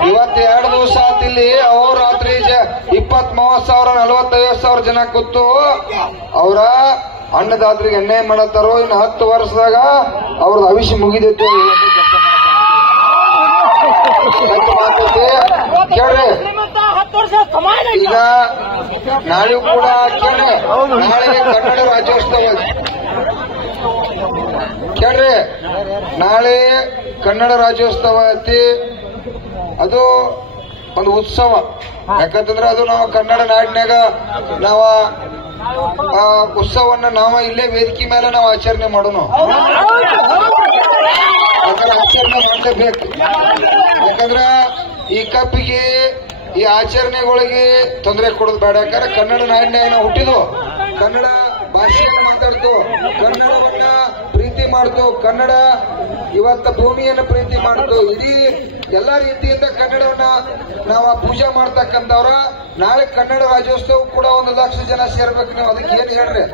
ಇವತ್ತು 2 ದಿವಸ ಆತ್ ಇಲ್ಲಿ ಅವ್ರ ರಾತ್ರಿ 20-30 ಸಾವಿರ 40-50 ಸಾವಿರ ಜನ ಕೂತು ಅವರ ಅನ್ನದಾತ್ರಿಗೆ ಅನ್ಯಾಯ ಮಾಡತ್ತಾರೋ. ಇನ್ನು 10 ವರ್ಷದಾಗ ಅವ್ರದ್ದು ಭವಿಷ್ಯ ಮುಗಿದೈತೆ. ಕೇಳ್ರಿ, ಈಗ ನಾಳೆ ಕೂಡ ಕೇಳ್ರಿ, ನಾಳೆ ಕನ್ನಡ ರಾಜ್ಯೋತ್ಸವ ಕೇಳ್ರಿ, ನಾಳೆ ಕನ್ನಡ ರಾಜ್ಯೋತ್ಸವ ಐತಿ. ಅದು ಒಂದು ಉತ್ಸವ, ಯಾಕಂತಂದ್ರೆ ಅದು ನಾವು ಕನ್ನಡ ನಾಡಿನಾಗ ನಾವ ಉತ್ಸವನ್ನ ನಾವು ಇಲ್ಲೇ ವೇದಿಕೆ ಮೇಲೆ ನಾವು ಆಚರಣೆ ಮಾಡೋಣ. ಆಚರಣೆ ಮಾಡಲೇಬೇಕು. ಯಾಕಂದ್ರ ಈ ಕಪ್ಪಿಗೆ ಈ ಆಚರಣೆಗಳಿಗೆ ತೊಂದರೆ ಕೊಡೋದು ಬೇಡ. ಯಾಕಂದ್ರೆ ಕನ್ನಡ ನಾಡಿನಾಗ ನಾವು ಹುಟ್ಟಿದ್ವು, ಕನ್ನಡ ಭಾಷೆಯನ್ನು ಮಾತಾಡ್ತು, ಕನ್ನಡವನ್ನ ಪ್ರೀತಿ ಮಾಡ್ತು, ಕನ್ನಡ ಇವತ್ತ ಭೂಮಿಯನ್ನು ಪ್ರೀತಿ ಮಾಡ್ತು. ಇಡೀ ಎಲ್ಲಾ ರೀತಿಯಿಂದ ಕನ್ನಡವನ್ನ ನಾವು ಪೂಜೆ ಮಾಡ್ತಕ್ಕಂಥವ್ರ ನಾಳೆ ಕನ್ನಡ ರಾಜ್ಯೋತ್ಸವ ಕೂಡ 1 ಲಕ್ಷ ಜನ ಸೇರ್ಬೇಕು. ನೀವು ಅದಕ್ಕೆ ಏನ್ ಹೇಳ್ರಿ,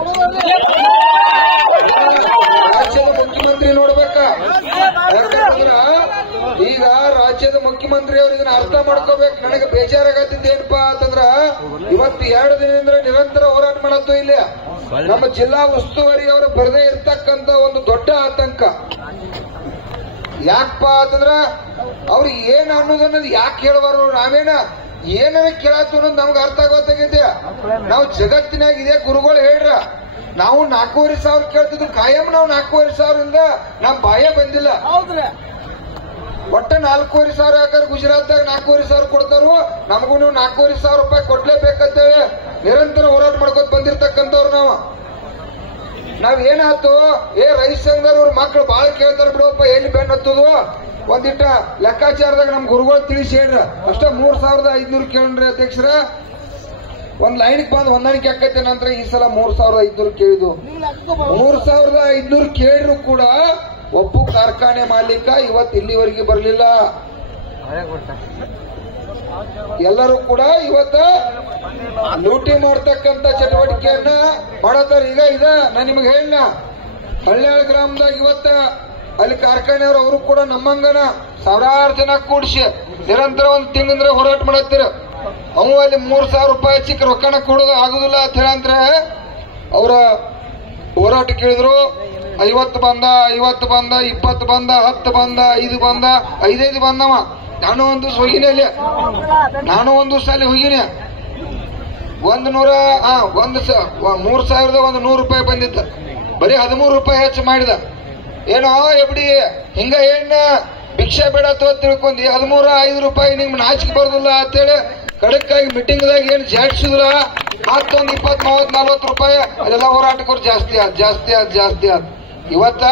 ರಾಜ್ಯದ ಮುಖ್ಯಮಂತ್ರಿ ನೋಡ್ಬೇಕ. ಯಾಕಂದ್ರ ಈಗ ರಾಜ್ಯದ ಮುಖ್ಯಮಂತ್ರಿ ಅವ್ರು ಇದನ್ನ ಅರ್ಥ ಮಾಡ್ಕೋಬೇಕು. ನನಗೆ ಬೇಜಾರಾಗತ್ತಿದ್ದು ಏನಪ್ಪಾ ಅಂತಂದ್ರ ಇವತ್ತು 2 ದಿನದಿಂದ ನಿರಂತರ ಹೋರಾಟ ಮಾಡತ್ತು. ಇಲ್ಲಿ ನಮ್ಮ ಜಿಲ್ಲಾ ಉಸ್ತುವಾರಿ ಅವರು ಬರದೇ ಇರ್ತಕ್ಕಂತ ಒಂದು ದೊಡ್ಡ ಆತಂಕ. ಯಾಕಪ್ಪ ಅಂತಂದ್ರ ಅವ್ರು ಏನ್ ಅನ್ನೋದನ್ನೋದು ಯಾಕೆ ಹೇಳುವರು, ನಾವೇನ ಏನಾರ ಕೇಳತ್ತು ಅನ್ನೋದು ನಮ್ಗೆ ಅರ್ಥ ಆಗೋತ್ತಾಗೈತೆ. ನಾವು ಜಗತ್ತಿನಾಗ ಇದೇ ಗುರುಗಳು ಹೇಳ್ರ, ನಾವು 4,500 ಕೇಳ್ತಿದ್ರು ಕಾಯಂ. ನಾವು 4,500ರಿಂದ ನಮ್ ಬಾಯ ಬಂದಿಲ್ಲ. ಒಟ್ಟ 4,500 ಯಾಕಂದ್ರೆ ಗುಜರಾತ್ದಾಗ 4,500 ಕೊಡ್ತಾರು, ನಮಗೂ ನೀವು 4,500 ರೂಪಾಯಿ ಕೊಡ್ಲೇಬೇಕಂತೇಳಿ ನಿರಂತರ ಹೋರಾಟ ಮಾಡ್ಕೊತ ಬಂದಿರ್ತಕ್ಕಂಥವ್ರು ನಾವ್ ಏನಾಯ್ತು, ರೈತ ಸಂಘದವ್ರ ಮಕ್ಕಳು ಬಾಳ ಕೇಳ್ತಾರ ಬಿಡಪ್ಪ, ಎಲ್ಲಿ ಬೆನ್ನ ಹತ್ತದು ಒಂದಿಟ್ಟ ಲೆಕ್ಕಾಚಾರದಾಗ ನಮ್ ಗುರುಗಳು ತಿಳಿಸಿ ಹೇಳ್ರ. ಅಷ್ಟ 3,500 ಕೇಳ್ರಿ ಅಧ್ಯಕ್ಷರ. ಒಂದ್ ಲೈನ್ಗೆ ಬಂದ್ ಹೊಂದಾಣಿಕೆ ಆಕೈತೆ. ನಂತರ ಈ ಸಲ 3,500 ಕೇಳಿದ್ವು. 3,500 ಕೇಳಿದ್ರು ಕೂಡ ಒಬ್ಬ ಕಾರ್ಖಾನೆ ಮಾಲೀಕ ಇವತ್ತು ಇಲ್ಲಿವರೆಗೆ ಬರಲಿಲ್ಲ. ಎಲ್ಲರೂ ಕೂಡ ಇವತ್ತ ಲೂಟಿ ಮಾಡ್ತಕ್ಕಂತ ಚಟುವಟಿಕೆಯನ್ನ ಮಾಡತ್ತಾರ. ಈಗ ನಾನು ನಿಮಗೆ ಹೇಳಿನ ಹಳ್ಳಿಯಾಳ ಗ್ರಾಮದಾಗ ಇವತ್ತ ಅಲ್ಲಿ ಕಾರ್ಖಾನೆಯವರು ಅವರು ಕೂಡ ನಮ್ಮಂಗನ ಸಾವಿರಾರು ಜನ ಕೂಡಿಸಿ ನಿರಂತರ ಒಂದು ತಿಂಗಳ ಹೋರಾಟ ಮಾಡತ್ತೀರ. ಅವು ಅಲ್ಲಿ 3,000 ರೂಪಾಯಿ ಚಿಕ್ಕ ರೊಕ್ಕನ ಕೊಡೋದು ಆಗುದಿಲ್ಲ ಅಂತ ಹೇಳಂದ್ರೆ ಅವರ ಹೋರಾಟ ಕೇಳಿದ್ರು. 50 ಬಂದ, 20 ಬಂದ, 20 ಬಂದ, 10 ಬಂದ, 5 ಬಂದ, 5 ಬಂದವ. ನಾನು ಒಂದು ದಿವಸ ಹೋಗಿನಿ ಅಲ್ಲಿ, ನಾನು ಒಂದು ದಿವಸ ಅಲ್ಲಿ ಹೋಗಿನಿ. 3,100 ರೂಪಾಯಿ ಬಂದಿದ್ದ, ಬರೀ 13 ರೂಪಾಯಿ ಹೆಚ್ಚು ಮಾಡಿದ. ಏನೋ ಎಬ್ಡಿ ಹಿಂಗ ಏನ್ ಭಿಕ್ಷೆ ಬೇಡ ತಿಳ್ಕೊಂಡಿ 13-5 ರೂಪಾಯಿ ನಿಮ್ಗೆ ನಾಚಿಕೆ ಬರೋದಿಲ್ಲ ಅಂತೇಳಿ ಕಡಕ್ಕಾಗಿ ಮೀಟಿಂಗ್ದಾಗ ಏನ್ ಜಾಡ್ಸಿದ್ರ ಮತ್ತೊಂದು 20-30-40 ರೂಪಾಯಿ ಅಲ್ಲೆಲ್ಲ ಹೋರಾಟಕ್ಕೂ ಜಾಸ್ತಿ ಆದ. ಇವತ್ತ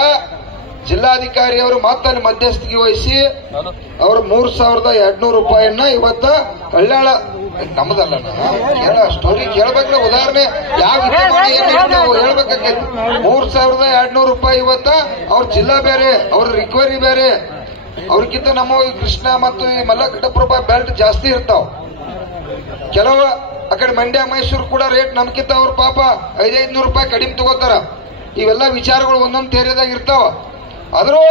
ಜಿಲ್ಲಾಧಿಕಾರಿ ಅವರು ಮತ್ತಲ್ಲಿ ಮಧ್ಯಸ್ಥಿಕೆ ವಹಿಸಿ ಅವರು 3,200 ರೂಪಾಯಿಯನ್ನ ಇವತ್ತ ಕಳ್ಯಾಳ ನಮ್ಮದಲ್ಲ ಸ್ಟೋರಿ ಕೇಳ್ಬೇಕಲ್ಲ, ಉದಾಹರಣೆ ಯಾವ ಹೇಳ್ಬೇಕಾಗೈತಿ. 3,200 ರೂಪಾಯಿ ಇವತ್ತ ಅವ್ರ ಜಿಲ್ಲಾ ಬೇರೆ, ಅವ್ರ ರಿಕವರಿ ಬೇರೆ. ಅವ್ರಿಗಿಂತ ನಮ್ಮ ಈ ಕೃಷ್ಣ ಮತ್ತು ಈ ಮಲ್ಲಘಟ್ಟಪ್ರಭಾ ಬೆಲ್ಟ್ ಜಾಸ್ತಿ ಇರ್ತಾವ. ಕೆಲವು ಆ ಕಡೆ ಮಂಡ್ಯ ಮೈಸೂರು ಕೂಡ ರೇಟ್ ನಮ್ಕಿಂತ ಅವ್ರ ಪಾಪ 500-500 ರೂಪಾಯಿ ಕಡಿಮೆ ತಗೋತಾರ. ಇವೆಲ್ಲ ವಿಚಾರಗಳು ಒಂದೊಂದು ತೇರಿದಾಗ ಇರ್ತಾವ. ಆದ್ರೂ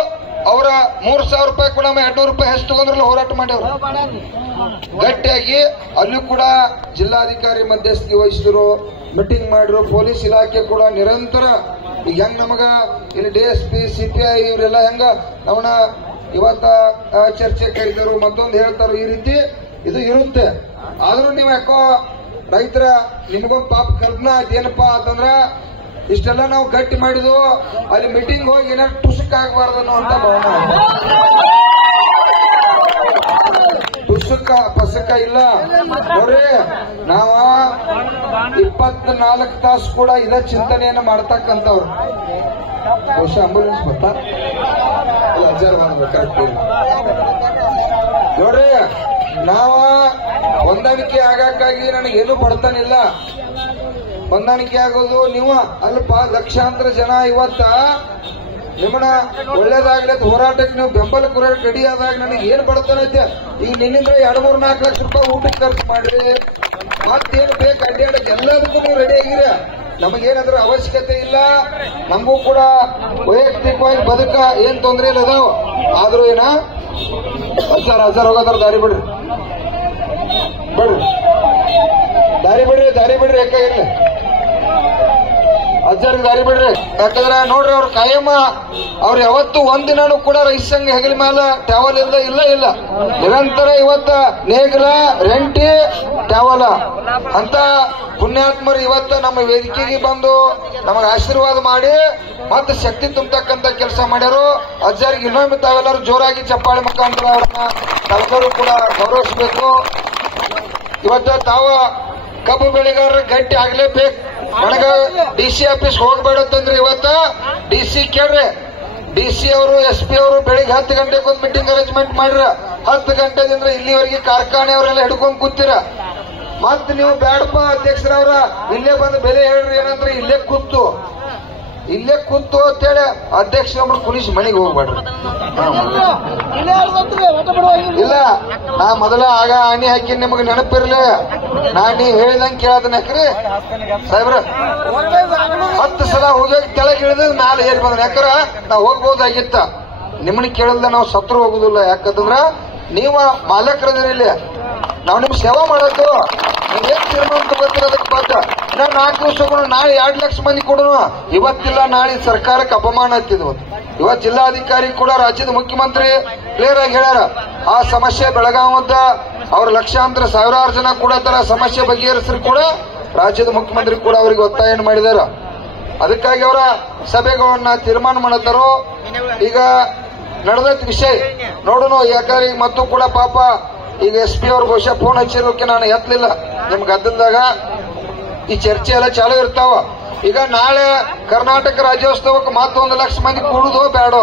ಅವರ 3,000 ರೂಪಾಯಿ ಕೂಡ 200 ರೂಪಾಯಿ ಹೆಚ್ಚು ತಗೊಂಡ್ರಲ್ಲ ಹೋರಾಟ ಮಾಡ್ಯವ್ರು ಗಟ್ಟಿಯಾಗಿ. ಅಲ್ಲೂ ಕೂಡ ಜಿಲ್ಲಾಧಿಕಾರಿ ಮಧ್ಯಸ್ಥಿಕೆ ವಹಿಸಿದ್ರು, ಮೀಟಿಂಗ್ ಮಾಡಿದ್ರು. ಪೊಲೀಸ್ ಇಲಾಖೆ ಕೂಡ ನಿರಂತರ ಈಗ ಹೆಂಗ್ ನಮಗ ಇಲ್ಲಿ DSP CPI ಇವರೆಲ್ಲ ಹೆಂಗ ಅವನ ಇವತ್ತ ಚರ್ಚೆ ಕರೀತಾರು, ಮತ್ತೊಂದು ಹೇಳ್ತಾರು, ಈ ರೀತಿ ಇದು ಇರುತ್ತೆ. ಆದ್ರೂ ನೀವು ಯಾಕೋ ರೈತರ ನಿಮ್ಗೊಂದು ಪಾಪ ಕಲ್ಪನಾ ಏನಪ್ಪಾ ಅಂತಂದ್ರ ಇಷ್ಟೆಲ್ಲ ನಾವು ಗಟ್ಟಿ ಮಾಡಿದ್ವು, ಅಲ್ಲಿ ಮೀಟಿಂಗ್ ಹೋಗಿ ಏನಾದ್ರು ಟುಸುಕ್ ಆಗಬಾರ್ದು ಅನ್ನುವಂತ ಭಾವನೆ. ಟುಸುಕ ಪಸಕ ಇಲ್ಲ ನೋಡ್ರಿ. ನಾವ 24 ತಾಸು ಕೂಡ ಇದ ಚಿಂತನೆಯನ್ನ ಮಾಡ್ತಕ್ಕಂಥವ್ರು. ಬಹುಶಃ ಆಂಬುಲೆನ್ಸ್ ಬರ್ತಾ ನೋಡ್ರಿ, ನಾವ ಹೊಂದಾಣಿಕೆ ಆಗಾಕಾಗಿ ನನಗೇನು ಬಡತನಿಲ್ಲ. ಹೊಂದಾಣಿಕೆ ಆಗೋದು ನೀವು ಅಲ್ಪ ಲಕ್ಷಾಂತರ ಜನ ಇವತ್ತ ನಿಮ್ಮನ್ನ ಒಳ್ಳೇದಾಗ್ಲಿ ಹೋರಾಟಕ್ಕೆ ನೀವು ಬೆಂಬಲ ಕೊಡೋಕೆ ರೆಡಿ ಆದಾಗ ನನಗೆ ಏನ್ ಬಡತನೈತೆ. ಈಗ ನಿನ್ನಿಂದ 2-3-4 ಲಕ್ಷ ರೂಪಾಯಿ ಊಟಕ್ಕೆ ಖರ್ಚು ಮಾಡ್ರಿ, ಮತ್ತೇನು ಬೇಕು ಅಡ್ಡಾಡಕ್ಕೆ ಎಲ್ಲದಕ್ಕೂ ನೀವು ರೆಡಿ ಆಗಿರ. ನಮಗೇನಾದ್ರೂ ಅವಶ್ಯಕತೆ ಇಲ್ಲ. ನಮಗೂ ಕೂಡ ವೈಯಕ್ತಿಕವಾಗಿ ಬದುಕ ಏನ್ ತೊಂದರೆ ಇಲ್ಲ ಅದಾವ. ಆದ್ರೂ ಏನ ಹಜಾರ್ ಹೋಗೋದ್ರ ದಾರಿ ಬಿಡ್ರಿ ದಾರಿ ಬಿಡ್ರಿ ಯಾಕೆ ಇರ್ಲಿ ಅಜ್ಜಾರಿಗೆ ದಾರಿ ಬಿಡ್ರಿ. ಯಾಕಂದ್ರೆ ನೋಡ್ರಿ ಅವ್ರ ಕಾಯಮ ಅವ್ರು ಯಾವತ್ತು ಒಂದಿನಾನು ಕೂಡ ರೈತ ಸಂಘ ಹೆಗಲ ಮೇಲೆ ಟ್ಯಾವಲ್ ಇಲ್ಲ ನಿರಂತರ ಇವತ್ತ ನೇಗಿಲ ರೆಂಟಿ ಟ್ಯಾವಲ ಅಂತ ಪುಣ್ಯಾತ್ಮರು ಇವತ್ತ ನಮ್ಮ ವೇದಿಕೆಗೆ ಬಂದು ನಮಗೆ ಆಶೀರ್ವಾದ ಮಾಡಿ ಮತ್ತೆ ಶಕ್ತಿ ತುಂಬತಕ್ಕಂತ ಕೆಲಸ ಮಾಡ್ಯಾರು. ಅಜ್ಜಾರಿಗೆ ಇನ್ನೊಮ್ಮೆ ತಾವೆಲ್ಲರೂ ಜೋರಾಗಿ ಚಪ್ಪಾಳೆ ಮುಖಾಂತರ ಅವ್ರನ್ನ ತಾವೆಲ್ಲರೂ ಕೂಡ ಗೌರವಿಸಬೇಕು. ಇವತ್ತ ತಾವ ಕಬ್ಬು ಬೆಳೆಗಾರರ ಗಟ್ಟಿ ಆಗ್ಲೇಬೇಕು. ನನಗ DC ಆಫೀಸ್ ಹೋಗ್ಬೇಡತ್ತಂದ್ರೆ ಇವತ್ತ DC ಕೇಳ್ರಿ. DC ಅವರು SP ಅವರು ಬೆಳಿಗ್ಗೆ 10 ಗಂಟೆಗೆ ಒಂದು ಮೀಟಿಂಗ್ ಅರೇಂಜ್ಮೆಂಟ್ ಮಾಡ್ರ. 10 ಗಂಟೆದಿಂದ ಇಲ್ಲಿವರೆಗೆ ಕಾರ್ಖಾನೆ ಅವರೆಲ್ಲ ಹಿಡ್ಕೊಂಡ್ ಕೂತೀರ. ಮತ್ ನೀವು ಬ್ಯಾಡಪ್ಪ ಅಧ್ಯಕ್ಷರವ್ರ ಇಲ್ಲೇ ಬಂದು ಬೆಲೆ ಹೇಳ್ರಿ ಏನಂದ್ರೆ ಇಲ್ಲೇ ಕೂತು ಅಂತೇಳಿ ಅಧ್ಯಕ್ಷರೊಬ್ರು ಕುಣಿಸಿ ಮನೆಗೆ ಹೋಗ್ಬೇಡ್ರಿ. ಇಲ್ಲ, ನಾ ಮೊದಲ ಆಗ ಆಣಿ ಹಾಕಿ ನಿಮಗೆ ನೆನಪಿರ್ಲಿ. ನೀ ಹೇಳಿದಂಗೆ ಕೇಳದನ್ನ ಯಾಕ್ರಿ ಸಾಹೇಬ್ರ 10 ಸಲ ಹೋಗಿ ಕೆಳಗೆ ಇಳಿದ ಮ್ಯಾಲೆ ಏರಿ ಬಂದ್ರೆ ಯಾಕಂದ್ರ ನಾವ್ ಹೋಗ್ಬೋದಾಗಿತ್ತ. ನಿಮ್ಮನ್ನ ಕೇಳಲ್ದ ನಾವು ಸತ್ರು ಹೋಗುದಿಲ್ಲ. ಯಾಕಂದ್ರ ನೀವ ಮಾಲಕರದಿರಿ, ನಾವು ನಿಮ್ ಸೇವಾ ಮಾಡೋದು. ನೀವೇನ್ ತೀರ್ಮಾನ ತಗೋತೀರ ಅದಕ್ಕೆ ಮಾತ್ರ. 4 ದಿವಸಗಳು ನಾಳೆ 2 ಲಕ್ಷ ಮಂದಿ ಕೊಡೋಣ. ಇವತ್ತಿಲ್ಲ ನಾಳೆ ಸರ್ಕಾರಕ್ಕೆ ಅಪಮಾನ ಆಗ್ತಿದ್ವು. ಇವತ್ತು ಜಿಲ್ಲಾಧಿಕಾರಿ ಕೂಡ ರಾಜ್ಯದ ಮುಖ್ಯಮಂತ್ರಿ ಕ್ಲಿಯರ್ ಆಗಿ ಹೇಳ್ಯಾರ. ಆ ಸಮಸ್ಯೆ ಬೆಳಗಾವಂತ ಅವ್ರ ಲಕ್ಷಾಂತರ ಸಾವಿರಾರು ಜನ ಕೂಡ ತರ ಸಮಸ್ಯೆ ಬಗೆಹರಿಸ್ರಿ ಕೂಡ ರಾಜ್ಯದ ಮುಖ್ಯಮಂತ್ರಿ ಕೂಡ ಅವರಿಗೆ ಒತ್ತಾಯ ಮಾಡಿದಾರ. ಅದಕ್ಕಾಗಿ ಅವರ ಸಭೆಗಳನ್ನ ತೀರ್ಮಾನ ಮಾಡತ್ತಾರೋ. ಈಗ ನಡೆದತ್ ವಿಷಯ ನೋಡೋಣ. ಯಾಕಂದ್ರೆ ಈಗ ಮತ್ತು ಕೂಡ ಪಾಪ ಈಗ SP ಅವ್ರ ಬಹುಶಃ ಫೋನ್ ಹಚ್ಚಿರೋಕೆ ನಾನು ಎತ್ತಲಿಲ್ಲ. ನಿಮ್ ಗದ್ದಲದಾಗ ಈ ಚರ್ಚೆ ಎಲ್ಲ ಚಾಲು ಇರ್ತಾವ. ಈಗ ನಾಳೆ ಕರ್ನಾಟಕ ರಾಜ್ಯೋತ್ಸವಕ್ಕೆ ಮತ್ತೊಂದು 1 ಲಕ್ಷ ಮಂದಿ ಕೂಡುದೋ ಬೇಡೋ?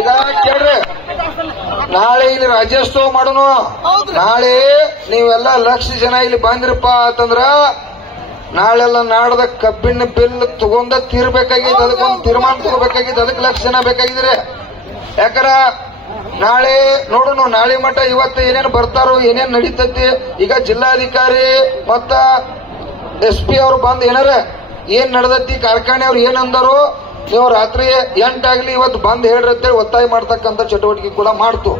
ಈಗ ಕೇಳ್ರಿ, ನಾಳೆ ಇಲ್ಲಿ ರಾಜ್ಯೋತ್ಸವ ಮಾಡೋಣ. ನಾಳೆ ನೀವೆಲ್ಲ 1 ಲಕ್ಷ ಜನ ಇಲ್ಲಿ ಬಂದ್ರಪ್ಪ ಅಂತಂದ್ರ ನಾಳೆಲ್ಲ ನಾಡದ ಕಬ್ಬಿನ ಬಿಲ್ ತಗೊಂಡ ತೀರ್ಬೇಕಾಗಿದ್ದು, ಅದಕ್ಕೊಂದು ತೀರ್ಮಾನ ತಗೋಬೇಕಾಗಿದ್ದು. ಅದಕ್ಕೆ 1 ಲಕ್ಷ ಜನ ಬೇಕಾಗಿದ್ರೆ. ಯಾಕಂದ್ರ ನಾಳೆ ನೋಡೋಣ, ನಾಳೆ ಮಟ್ಟ ಇವತ್ತು ಏನೇನು ಬರ್ತಾರೋ ಏನೇನು ನಡೀತೈತಿ. ಈಗ ಜಿಲ್ಲಾಧಿಕಾರಿ ಮತ್ತ SP ಅವ್ರು ಬಂದ್ ಏನಾರ ಏನ್ ನಡೆದೈತಿ ಕಾರ್ಖಾನೆ ಅವ್ರು ಏನಂದಾರೋ ನೀವು ರಾತ್ರಿ 8 ಆಗ್ಲಿ ಇವತ್ತು ಬಂದ್ ಹೇಳ್ರಿ ಅಂತೇಳಿ ಒತ್ತಾಯ ಮಾಡ್ತಕ್ಕಂಥ ಚಟುವಟಿಕೆ ಕೂಡ ಮಾಡಿದ್ರು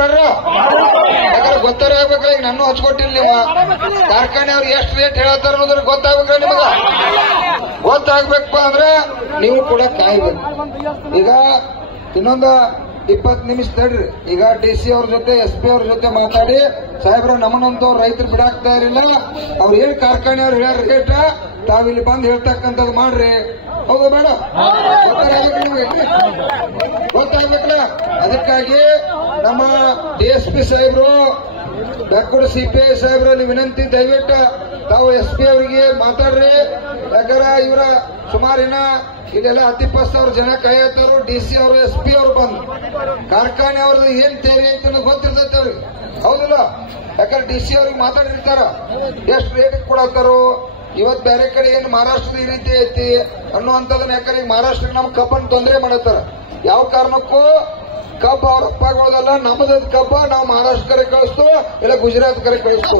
ಬೇಡ್ರಿ. ಯಾಕಂದ್ರೆ ಗೊತ್ತಾರ ಆಗ್ಬೇಕಲ್ಲ. ಈಗ ನನ್ನೂ ಹಚ್ಕೊಟ್ಟಿಲ್ಲ. ನಿಮ್ಮ ಕಾರ್ಖಾನೆ ಅವ್ರು ಎಷ್ಟು ರೇಟ್ ಹೇಳತ್ತಾರ ಅನ್ನೋದ್ರ ಗೊತ್ತಾಗ್ಬೇಕ್ರ ನಿಮಗ. ಗೊತ್ತಾಗ್ಬೇಕಪ್ಪ ಅಂದ್ರೆ ನೀವು ಕೂಡ ಕಾಯ್ಬೇಕು. ಈಗ ಇನ್ನೊಂದು 20 ನಿಮಿಷ ತಡ್ರಿ. ಈಗ DC ಅವ್ರ ಜೊತೆ SP ಅವ್ರ ಜೊತೆ ಮಾತಾಡಿ, ಸಾಹೇಬ್ರ ನಮ್ಮನ್ನಂತವ್ರು ರೈತರು ಬಿಡಾಕ್ತಾ ಇರಲಿಲ್ಲ, ಅವ್ರು ಏನ್ ಕಾರ್ಖಾನೆ ಅವ್ರು ಹೇಳ್ಯಾರ ರೇಟ ತಾವಿಲ್ಲಿ ಬಂದು ಹೇಳ್ತಕ್ಕಂಥದ್ದು ಮಾಡ್ರಿ. ಹೌದು ಬೇಡ? ಗೊತ್ತಾಗ್ಬೇಕಲ್ಲ. ಅದಕ್ಕಾಗಿ ನಮ್ಮ DSP ಸಾಹೇಬ್ರು, ಬೆಕ್ಕೂರು CPI ಸಾಹೇಬ್ರಲ್ಲಿ ವಿನಂತಿ, ದಯವಿಟ್ಟು ತಾವು SP ಅವರಿಗೆ ಮಾತಾಡ್ರಿ. ಯಾಕಂದ್ರೆ ಇವರ ಸುಮಾರಿನ ಇಲ್ಲೆಲ್ಲ 10-20 ಜನ ಕಾಯತ್ತಾರು. DC ಅವರು SP ಅವರು ಬಂದು ಕಾರ್ಖಾನೆ ಅವ್ರದ್ದು ಏನ್ ತೇವೆ ಅಂತ ಗೊತ್ತಿರ್ತೈತೆ ಅವ್ರಿಗೆ. ಹೌದಿಲ್ಲ? ಯಾಕಂದ್ರೆ DC ಅವ್ರಿಗೆ ಮಾತಾಡಿರ್ತಾರ, ಎಷ್ಟು ರೇಟ್ ಕೊಡತ್ತಾರೋ, ಇವತ್ ಬೇರೆ ಕಡೆ ಏನು ಮಹಾರಾಷ್ಟ್ರದ ಈ ರೀತಿ ಐತಿ ಅನ್ನುವಂಥದ್ದನ್ನ. ಯಾಕಂದ್ರೆ ಮಹಾರಾಷ್ಟ್ರಕ್ಕೆ ನಮ್ ಕಬ್ಬನ್ನು ತೊಂದರೆ ಮಾಡತ್ತಾರ. ಯಾವ ಕಾರಣಕ್ಕೂ ಕಬ್ಬ ಅವ್ರ ಅಪ್ಪಗಳದಲ್ಲ, ನಮ್ಮದ ಕಬ್ಬ ನಾವು ಮಹಾರಾಷ್ಟ್ರ ಕಡೆ ಕಳಿಸ್ತು, ಇಲ್ಲ ಗುಜರಾತ್ ಕಡೆ ಕಳಿಸ್ತು.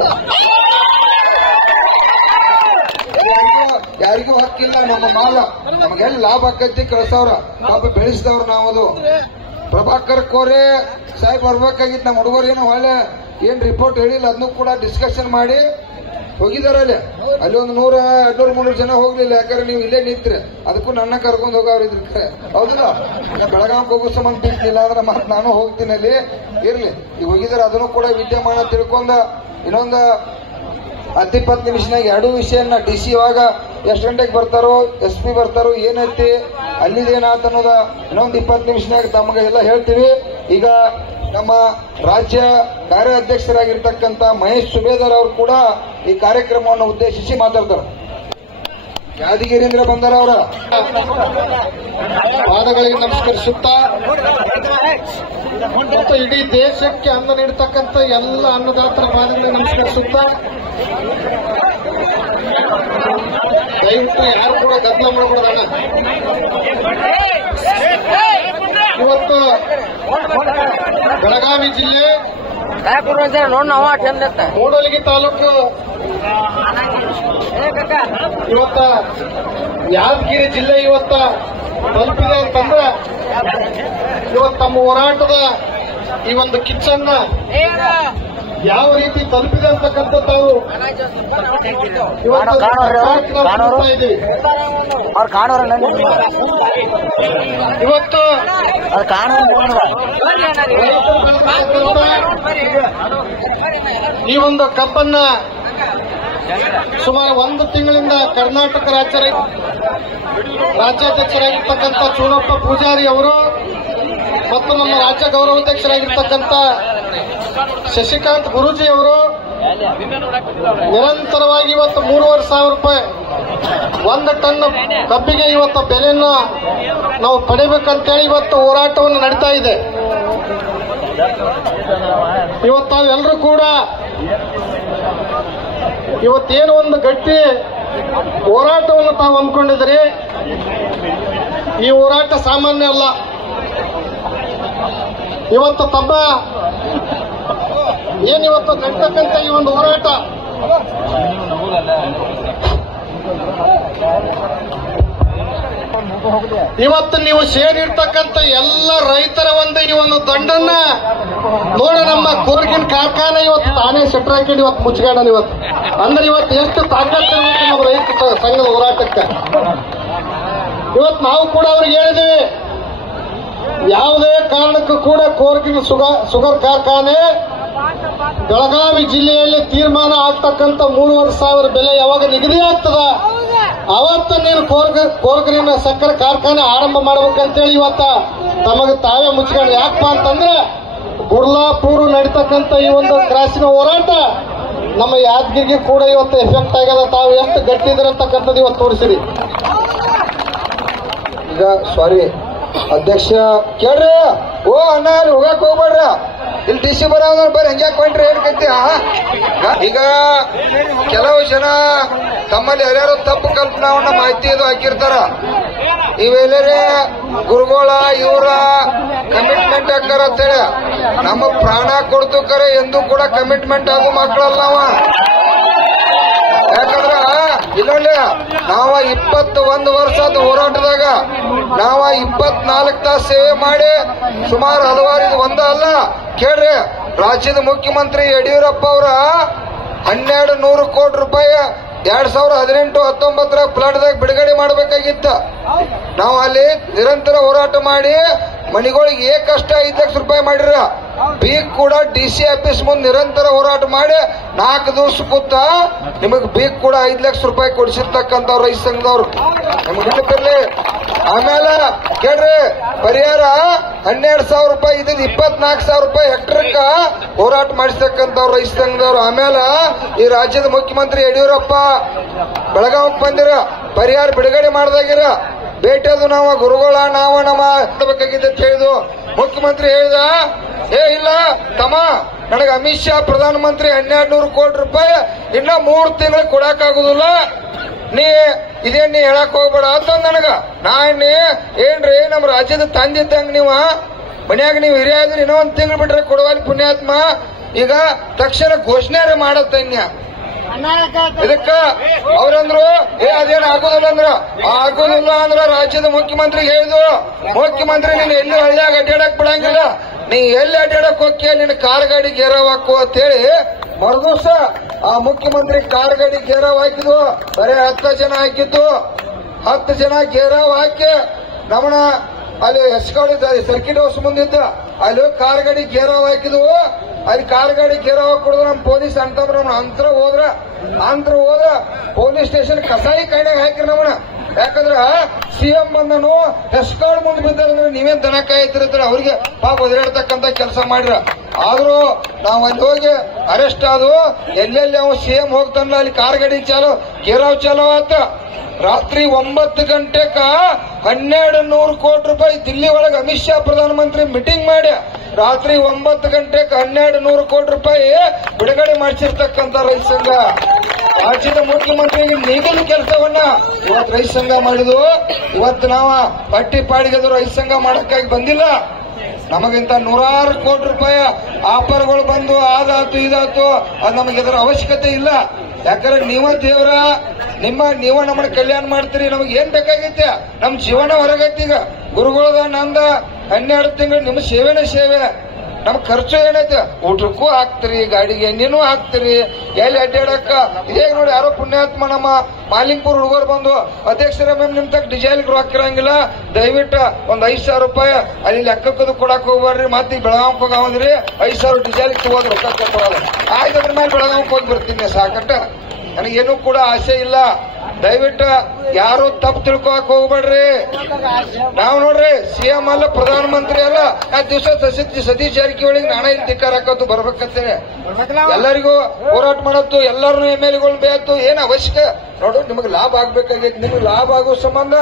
ಯಾರಿಗೂ ಹಕ್ಕಿಲ್ಲ. ನಮ್ಮ ಮಾಲ ನಮಗೆಲ್ಲ ಲಾಭ ಆಕೈತಿ, ಕಳ್ಸವ್ರ ಕಬ್ಬ ಬೆಳೆಸಿದವ್ರು ನಾವದು. ಪ್ರಭಾಕರ್ ಕೋರೆ ಸಾಹೇಬ್ ಬರ್ಬೇಕಾಗಿತ್ತು. ನಮ್ಮ ಹುಡುಗರು ಏನು ಒಳ್ಳೆ ಏನ್ ರಿಪೋರ್ಟ್ ಹೇಳಿಲ್ಲ, ಅದನ್ನು ಕೂಡ ಡಿಸ್ಕಷನ್ ಮಾಡಿ ಹೋಗಿದಾರ. ಅಲ್ಲಿ ಒಂದು 100-200-300 ಜನ ಹೋಗ್ಲಿಲ್ಲ. ಯಾಕಂದ್ರೆ ನೀವು ಇಲ್ಲೇ ನಿಂತ್ರೆ ಅದಕ್ಕೂ ನನ್ನ ಕರ್ಕೊಂಡು ಹೋಗವ್ರು ಇದ್ರ. ಹೌದಿಲ್ಲ? ಬೆಳಗಾವಿಗೆ ಹೋಗೋ ಸಂಬಂಧ ಬಿಟ್ಟಿಲ್ಲ ಅಂದ್ರೆ ಮತ್ತೆ ನಾನು ಹೋಗ್ತೀನಿ ಅಲ್ಲಿ. ಇರ್ಲಿ, ಈಗ ಹೋಗಿದಾರೆ, ಅದನ್ನು ಕೂಡ ವಿದ್ಯಮಾನ ತಿಳ್ಕೊಂಡ ಇನ್ನೊಂದು 10-20 ನಿಮಿಷನಾಗ ಎರಡೂ ವಿಷಯನ DC ಇವಾಗ ಎಷ್ಟು ಗಂಟೆಗೆ ಬರ್ತಾರೋ, SP ಬರ್ತಾರೋ, ಏನೈತಿ ಅಲ್ಲಿದೇನಾತ ಅನ್ನೋದ ಇನ್ನೊಂದು 20 ನಿಮಿಷನಾಗ ತಮಗೆ ಎಲ್ಲ ಹೇಳ್ತೀವಿ. ಈಗ ನಮ್ಮ ರಾಜ್ಯ ಕಾರ್ಯಾಧ್ಯಕ್ಷರಾಗಿರ್ತಕ್ಕಂಥ ಮಹೇಶ್ ಸುಬೇದಾರ್ ಅವರು ಕೂಡ ಈ ಕಾರ್ಯಕ್ರಮವನ್ನು ಉದ್ದೇಶಿಸಿ ಮಾತಾಡ್ತಾರೆ. ಯಾದಗಿರಿಯಿಂದ ಬಂದಾರ ಅವರ ಪಾದಗಳಿಗೆ ನಮಸ್ಕರಿಸುತ್ತಾ ಮತ್ತು ಇಡೀ ದೇಶಕ್ಕೆ ಅನ್ನ ನೀಡತಕ್ಕಂಥ ಎಲ್ಲ ಅನ್ನದಾತರ ಪಾದಗಳಿಗೆ ನಮಸ್ಕರಿಸುತ್ತಾ, ದಯವಿಟ್ಟು ಯಾರು ಕೂಡ ಗದ್ದಲ ಮಾಡಬೇಡಣ್ಣ. ಇವತ್ತು ಬೆಳಗಾವಿ ಜಿಲ್ಲೆ ಮೂಡಲಗಿ ತಾಲೂಕು ಇವತ್ತ ಯಾದಗಿರಿ ಜಿಲ್ಲೆ ಇವತ್ತ ತಲುಪಿದೆ ಅಂತಂದ್ರೆ ಇವತ್ತು ತಮ್ಮ ಹೋರಾಟದ ಈ ಒಂದು ಕಿಚ್ಚನ್ನ ಯಾವ ರೀತಿ ತಲುಪಿದೆ ಅಂತಕ್ಕಂಥ ತಾವು ಇವತ್ತು ಇದ್ದೀವಿ. ಇವತ್ತು ಈ ಒಂದು ಕಬ್ಬನ್ನ ಸುಮಾರು 1 ತಿಂಗಳಿಂದ ಕರ್ನಾಟಕ ರಾಜ್ಯಾಧ್ಯಕ್ಷರಾಗಿರ್ತಕ್ಕಂಥ ಚೂನಪ್ಪ ಪೂಜಾರಿ ಅವರು ಮತ್ತು ನಮ್ಮ ರಾಜ್ಯ ಗೌರವಾಧ್ಯಕ್ಷರಾಗಿರ್ತಕ್ಕಂಥ ಶಶಿಕಾಂತ್ ಗುರೂಜಿ ಅವರು ನಿರಂತರವಾಗಿ ಇವತ್ತು 3,500 ರೂಪಾಯಿ 1 ಟನ್ ಕಬ್ಬಿಗೆ ಇವತ್ತು ಬೆಲೆಯನ್ನ ನಾವು ಪಡಿಬೇಕಂತೇಳಿ ಇವತ್ತು ಹೋರಾಟವನ್ನು ನಡೀತಾ ಇದೆ. ಇವತ್ತು ತಾವೆಲ್ಲರೂ ಕೂಡ ಇವತ್ತೇನು ಒಂದು ಗಟ್ಟಿ ಹೋರಾಟವನ್ನು ತಾವು ಹಮ್ಮಿಕೊಂಡಿದ್ರಿ. ಈ ಹೋರಾಟ ಸಾಮಾನ್ಯ ಅಲ್ಲ. ಇವತ್ತು ತಮ್ಮ ಏನಿವತ್ತು ನಡೀತಕ್ಕಂಥ ಈ ಒಂದು ಹೋರಾಟ ಇವತ್ತು ನೀವು ಸೇರಿರ್ತಕ್ಕಂಥ ಎಲ್ಲ ರೈತರ ಈ ಒಂದು ದಂಡನ್ನ ನೋಡ ನಮ್ಮ ಕೂರ್ಗಿನ ಕಾರ್ಖಾನೆ ಇವತ್ತು ತಾನೇ ಸೆಟ್ರ್ ಹಾಕಿದ್ದು ಇವತ್ತು ಮುಚ್ಚಾಡೋಣ. ಇವತ್ತು ಅಂದ್ರೆ ಇವತ್ತು ಎಷ್ಟು ತಾಕತ್ತು ನಮ್ಮ ರೈತ ಸಂಘದ ಹೋರಾಟಕ್ಕೆ. ಇವತ್ತು ನಾವು ಕೂಡ ಅವ್ರಿಗೆ ಹೇಳಿದ್ದೀವಿ, ಯಾವುದೇ ಕಾರಣಕ್ಕೂ ಕೂಡ ಕೂರ್ಗಿನ ಶುಗರ್ ಕಾರ್ಖಾನೆ ಬೆಳಗಾವಿ ಜಿಲ್ಲೆಯಲ್ಲಿ ತೀರ್ಮಾನ ಆಗ್ತಕ್ಕಂಥ 3,500 ಬೆಲೆ ಯಾವಾಗ ನಿಗದಿ ಆಗ್ತದ ಅವತ್ತು ನೀನು ಕೋರ್ಗರಿನ ಸಕ್ಕರೆ ಕಾರ್ಖಾನೆ ಆರಂಭ ಮಾಡ್ಬೇಕಂತೇಳಿ ಇವತ್ತ ತಮಗೆ ತಾವೇ ಮುಚ್ಕೊಂಡು. ಯಾಕಪ್ಪ ಅಂತಂದ್ರೆ ಗುರ್ಲಾಪುರ ನಡೀತಕ್ಕಂಥ ಈ ಒಂದು ಕ್ರಾಸಿನ ಹೋರಾಟ ನಮ್ಮ ಯಾದಗಿರಿಗೆ ಕೂಡ ಇವತ್ತು ಎಫೆಕ್ಟ್ ಆಗ್ಯದ. ತಾವು ಎಷ್ಟು ಗಟ್ಟಿ ಇದ್ರಂತಕ್ಕಂಥದ್ದು ಇವತ್ತು ತೋರಿಸಿರಿ. ಈಗ ಸಾರಿ ಅಧ್ಯಕ್ಷ ಕೇಳ್ರಿ. ಓ ಅಣ್ಣ ಅಲ್ಲಿ ಹೋಗಕ್ ಹೋಗ್ಬೇಡ್ರ, ಇಲ್ಲಿ DC ಬರೋದ್ರ ಬರ್ರಿ, ಹೆಂಗ್ಯಾಕ್ ಹೊಂಟ್ರಿ ಹೇಳ್ಕೈತಿ. ಈಗ ಕೆಲವು ಜನ ತಮ್ಮಲ್ಲಿ ಯಾರ್ಯಾರು ತಪ್ಪು ಕಲ್ಪನಾವನ್ನ ಮಾಹಿತಿ ಅದು ಹಾಕಿರ್ತಾರ. ಇವೆಲ್ಲರೇ ಗುರುಗಳ ಇವರ ಕಮಿಟ್ಮೆಂಟ್ ಹಾಕಾರ ಅಂತೇಳಿ ನಮ್ಮ ಪ್ರಾಣ ಕೊಡ್ತು ಕರೆ ಎಂದು ಕೂಡ ಕಮಿಟ್ಮೆಂಟ್ ಆಗೋ ಮಕ್ಕಳಲ್ಲ ನಾವ. ಯಾಕಂದ್ರ ಇಲ್ಲೊಳ್ಳೆ ನಾವ 21 ವರ್ಷದ ಹೋರಾಟದಾಗ ನಾವ 24 ತಾಸು ಸೇವೆ ಮಾಡಿ ಸುಮಾರು ಹಲವಾರು ಇದು ಒಂದ ಅಲ್ಲ ಕೇಳ್ರಿ. ರಾಜ್ಯದ ಮುಖ್ಯಮಂತ್ರಿ ಯಡಿಯೂರಪ್ಪ ಅವರ 1,200 ಕೋಟಿ ರೂಪಾಯಿ 2018-19 ಫ್ಲಡ್ದಾಗ ಬಿಡುಗಡೆ ಮಾಡಬೇಕಾಗಿತ್ತ. ನಾವು ಅಲ್ಲಿ ನಿರಂತರ ಹೋರಾಟ ಮಾಡಿ ಮನೆಗಳಿಗೆ ಏಕಷ್ಟ 5 ಲಕ್ಷ ರೂಪಾಯಿ ಮಾಡಿರ. ಬೀಗ್ ಕೂಡ ಡಿಸಿ ಆಫೀಸ್ ಮುಂದೆ ನಿರಂತರ ಹೋರಾಟ ಮಾಡಿ 4 ದಿವಸ ಕೂತ ನಿಮಗೆ ಬೀಗ್ ಕೂಡ 5 ಲಕ್ಷ ರೂಪಾಯಿ ಕೊಡಿಸಿರ್ತಕ್ಕಂಥ ರೈತ ಸಂಘದವ್ರು ನಿಮ್ಗೆ ನೆನಪಿರ್ಲಿ. ಆಮೇಲೆ ಕೇಳ್ರಿ, ಪರಿಹಾರ 12,000 ರೂಪಾಯಿ ಇದ್ದಿದ್ದು 24,000 ರೂಪಾಯಿ ಹೆಕ್ಟರ್ಕ ಹೋರಾಟ ಮಾಡಿಸ್ತಕ್ಕಂಥವ್ರು ರೈತ ಸಂಘದವ್ರು. ಆಮೇಲೆ ಈ ರಾಜ್ಯದ ಮುಖ್ಯಮಂತ್ರಿ ಯಡಿಯೂರಪ್ಪ ಬೆಳಗಾವಿಗೆ ಬಂದಿರ, ಪರಿಹಾರ ಬಿಡುಗಡೆ ಮಾಡ್ದಾಗಿರ ಭೇಟಿಯಾದ್ರು ನಾವು ಗುರುಗಳ ನಾವು ನಮ್ಮ ಬೇಕಾಗಿದ್ದ ಅಂತ ಹೇಳಿದ್ವು. ಮುಖ್ಯಮಂತ್ರಿ ಹೇಳಿದ, ಇಲ್ಲ ತಮ್ಮ, ನನಗೆ ಅಮಿತ್ ಶಾ ಪ್ರಧಾನಮಂತ್ರಿ 1200 ಕೋಟಿ ರೂಪಾಯಿ ಇನ್ನ 3 ತಿಂಗಳು ಕೊಡಕ್ಕಾಗುದಿಲ್ಲ, ನೀ ಇದೇನ್ ನೀ ಹೇಳಕ್ ಹೋಗ್ಬೇಡ ಅಂತ ನನಗ. ಏನ್ರಿ ನಮ್ಮ ರಾಜ್ಯದ ತಂದಿದ್ದಂಗ ನೀವು ಮನ್ಯಾಗ ನೀವು ಹಿರಿಯಾದ್ರಿ ಇನ್ನೂ 1 ತಿಂಗಳು ಬಿಟ್ರೆ ಕೊಡುವಲ್ಲಿ ಪುಣ್ಯಾತ್ಮ. ಈಗ ತಕ್ಷಣ ಘೋಷಣೆ ಮಾಡತ್ತನ್ಯ ಇದಕ್ಕ ಅವ್ರಂದ್ರು ಅದೇನ್ ಆಗೋದಿಲ್ಲ ಅಂದ್ರ ರಾಜ್ಯದ ಮುಖ್ಯಮಂತ್ರಿ ಹೇಳಿದ್ರು, ಮುಖ್ಯಮಂತ್ರಿ ನೀನು ಎಲ್ಲಿ ಹಳ್ಳಿಯಾಗ ಅಡ್ಡಾಡಕ್ ಬಿಡಂಗಿಲ್ಲ, ನೀ ಎಲ್ಲಿ ಅಡ್ಡಾಡಕ್ ಹೋಗ್ಯ ನಿನ್ನ ಕಾರ್ ಗಾಡಿ ಘೇರಾವ್ ಹಾಕು ಅಂತ ಹೇಳಿ ಮರುದಿವಸ ಆ ಮುಖ್ಯಮಂತ್ರಿ ಕಾರ್ ಗಾಡಿ ಘೇರಾವ್ ಹಾಕಿದ್ವು. ಬರೀ 10 ಜನ ಹಾಕಿದ್ದು. 10 ಜನ ಘೇರಾವ್ ಹಾಕಿ ನಮ್ಮನ ಅಲ್ಲಿ ಹೆಸ್ಕಾಡಿ ಸರ್ಕಿಟ್ ಹೌಸ್ ಮುಂದಿದ್ದ ಅಲ್ಲಿ ಕಾರ್ ಗಾಡಿ ಘೇರಾವ್ ಹಾಕಿದ್ವು. ಅಲ್ಲಿ ಕಾರ್ ಗಾಡಿ ಘೇರಾವ್ ಹಾಕೊಡುದು ನಮ್ಮ ಪೊಲೀಸ್ ಅಂತಂದ್ರ ನಮ್ಮ ಅಂತರ ಹೋದ್ರ ಪೊಲೀಸ್ ಸ್ಟೇಷನ್ ಕಸಾಯಿ ಕಾಯ್ದಾಗ ಹಾಕಿರಿ ನಮ್ಮನ. ಯಾಕಂದ್ರ ಸಿಎಂ ಬಂದನು ಹೆಸ್ಕಾಡ್ ಮುಂದೆ ಬಿದ್ದಂದ್ರೆ ನೀವೇನ್ ದನ ಕಾಯ್ತಿರ್ತಾರೆ ಅವ್ರಿಗೆ ಪಾಪ ಒದರಾಡ್ತಕ್ಕಂತ ಕೆಲಸ ಮಾಡ್ರ. ಆದ್ರೂ ನಾವ್ ಅಲ್ಲಿ ಹೋಗಿ ಅರೆಸ್ಟ್ ಆದ್ವು. ಎಲ್ಲೆಲ್ಲಿ ಅವ್ ಸಿಎಂ ಹೋಗ್ತಾನಲ್ಲ ಅಲ್ಲಿ ಕಾರ್ ಗಾಡಿ ಘೇರಾವ್ ಚಾಲೋ ಆತ. ರಾತ್ರಿ 9 ಗಂಟೆಕ 1200 ಕೋಟಿ ರೂಪಾಯಿ ದಿಲ್ಲಿ ಒಳಗೆ ಅಮಿತ್ ಶಾ ಪ್ರಧಾನಮಂತ್ರಿ ಮೀಟಿಂಗ್ ಮಾಡಿ ರಾತ್ರಿ 9 ಗಂಟೆಗೆ 1200 ಕೋಟಿ ರೂಪಾಯಿ ಬಿಡುಗಡೆ ಮಾಡಿಸಿರ್ತಕ್ಕಂಥ ರೈತ ಸಂಘ. ರಾಜ್ಯದ ಮುಖ್ಯಮಂತ್ರಿಗೆ ನೀಗಲ ಕೆಲಸವನ್ನ ಇವತ್ತು ರೈತ ಸಂಘ ಮಾಡಿದ್ವು. ಇವತ್ತು ನಾವು ಪಟ್ಟಿ ಪಾಡಿಗೆ ರೈತ ಸಂಘ ಮಾಡಕ್ಕಾಗಿ ಬಂದಿಲ್ಲ. ನಮಗಿಂತ 100 ಕೋಟಿ ರೂಪಾಯಿ ಆಫರ್ಗಳು ಬಂದು ಅದಾತು ಇದಾತು, ಅದು ನಮಗೆ ಇದರ ಅವಶ್ಯಕತೆ ಇಲ್ಲ. ಯಾಕಂದ್ರೆ ನೀವ ದೇವರ ನೀವ ನಮ್ಮನ್ನ ಕಲ್ಯಾಣ ಮಾಡ್ತೀರಿ. ನಮಗೆ ಏನ್ ಬೇಕಾಗೈತೆ? ನಮ್ ಜೀವನ ಹೊರಗೈತಿ. ಈಗ ಗುರುಗಳದ ನಂದ 12 ತಿಂಗಳು ನಿಮ್ಮ ಸೇವೆನೇ ಸೇವೆ. ನಮ್ ಖರ್ಚು ಏನೈತೆ? ಊಟಕ್ಕೂ ಹಾಕ್ತಿರಿ, ಗಾಡಿಗೆ ಎಣ್ಣೆನೂ ಹಾಕ್ತಿರಿ, ಎಲ್ಲಿ ಅಡ್ಡಾಡಕ್ಕ. ಇದೇ ನೋಡಿ ಯಾರೋ ಪುಣ್ಯಾತ್ಮ ನಮ್ಮ ಮಾಲಿಂಗ್ಪುರ್ ಹುಡುಗರು ಬಂದು ಅಧ್ಯಕ್ಷರ ಮ್ಯಾಮ್ ನಿಮ್ ತಕ್ಕ ಡಿಸೈಲ್ ರೊಕ್ಕಿರಂಗಿಲ್ಲ, ದಯವಿಟ್ಟು ಒಂದ್ 5,000 ರೂಪಾಯಿ ಅಲ್ಲಿ ಲೆಕ್ಕಕ್ಕದು ಕೊಡಕ್ ಹೋಗ್ಬಾರ್ರಿ, ಮತ್ತೆ ಬೆಳಗಾವಿಗೆ ಹೋಗಂದ್ರಿ 5,000 ಡಿಸೈಲ್ ತಗೋದ್ ರೊಕ್ಕ ಕೊಡೋದು. ಆಯ್ತು, ಅದ್ರ ಮೇಲೆ ಬೆಳಗಾವಿಗೆ ಹೋಗಿ ಬರ್ತೀನಿ ಸಾಕಟ್ಟ. ನನಗೇನು ಕೂಡ ಆಸೆ ಇಲ್ಲ. ದಯವಿಟ್ಟು ಯಾರು ತಪ್ಪು ತಿಳ್ಕೊಕ್ ಹೋಗ್ಬೇಡ್ರಿ. ನಾವು ನೋಡ್ರಿ ಸಿಎಂ ಅಲ್ಲ, ಪ್ರಧಾನಮಂತ್ರಿ ಅಲ್ಲ, ಆ ದಿವಸ ಸತೀಶ್ ಜಾರಕಿಹೊಳಿಗೆ ನಾನೇ ಇಲ್ಲಿ ಧಿಕ್ಕಾರ ಹಾಕೋದು ಬರ್ಬೇಕಂತೇನೆ. ಎಲ್ಲರಿಗೂ ಹೋರಾಟ ಮಾಡತ್ತು, ಎಲ್ಲರನ್ನು MLAಗಳು ಬೇಯತ್ತು. ಏನ್ ಅವಶ್ಯಕ ನೋಡು, ನಿಮಗೆ ಲಾಭ ಆಗ್ಬೇಕಾಗೈತಿ. ನಿಮ್ಗೆ ಲಾಭ ಆಗೋ ಸಂಬಂಧ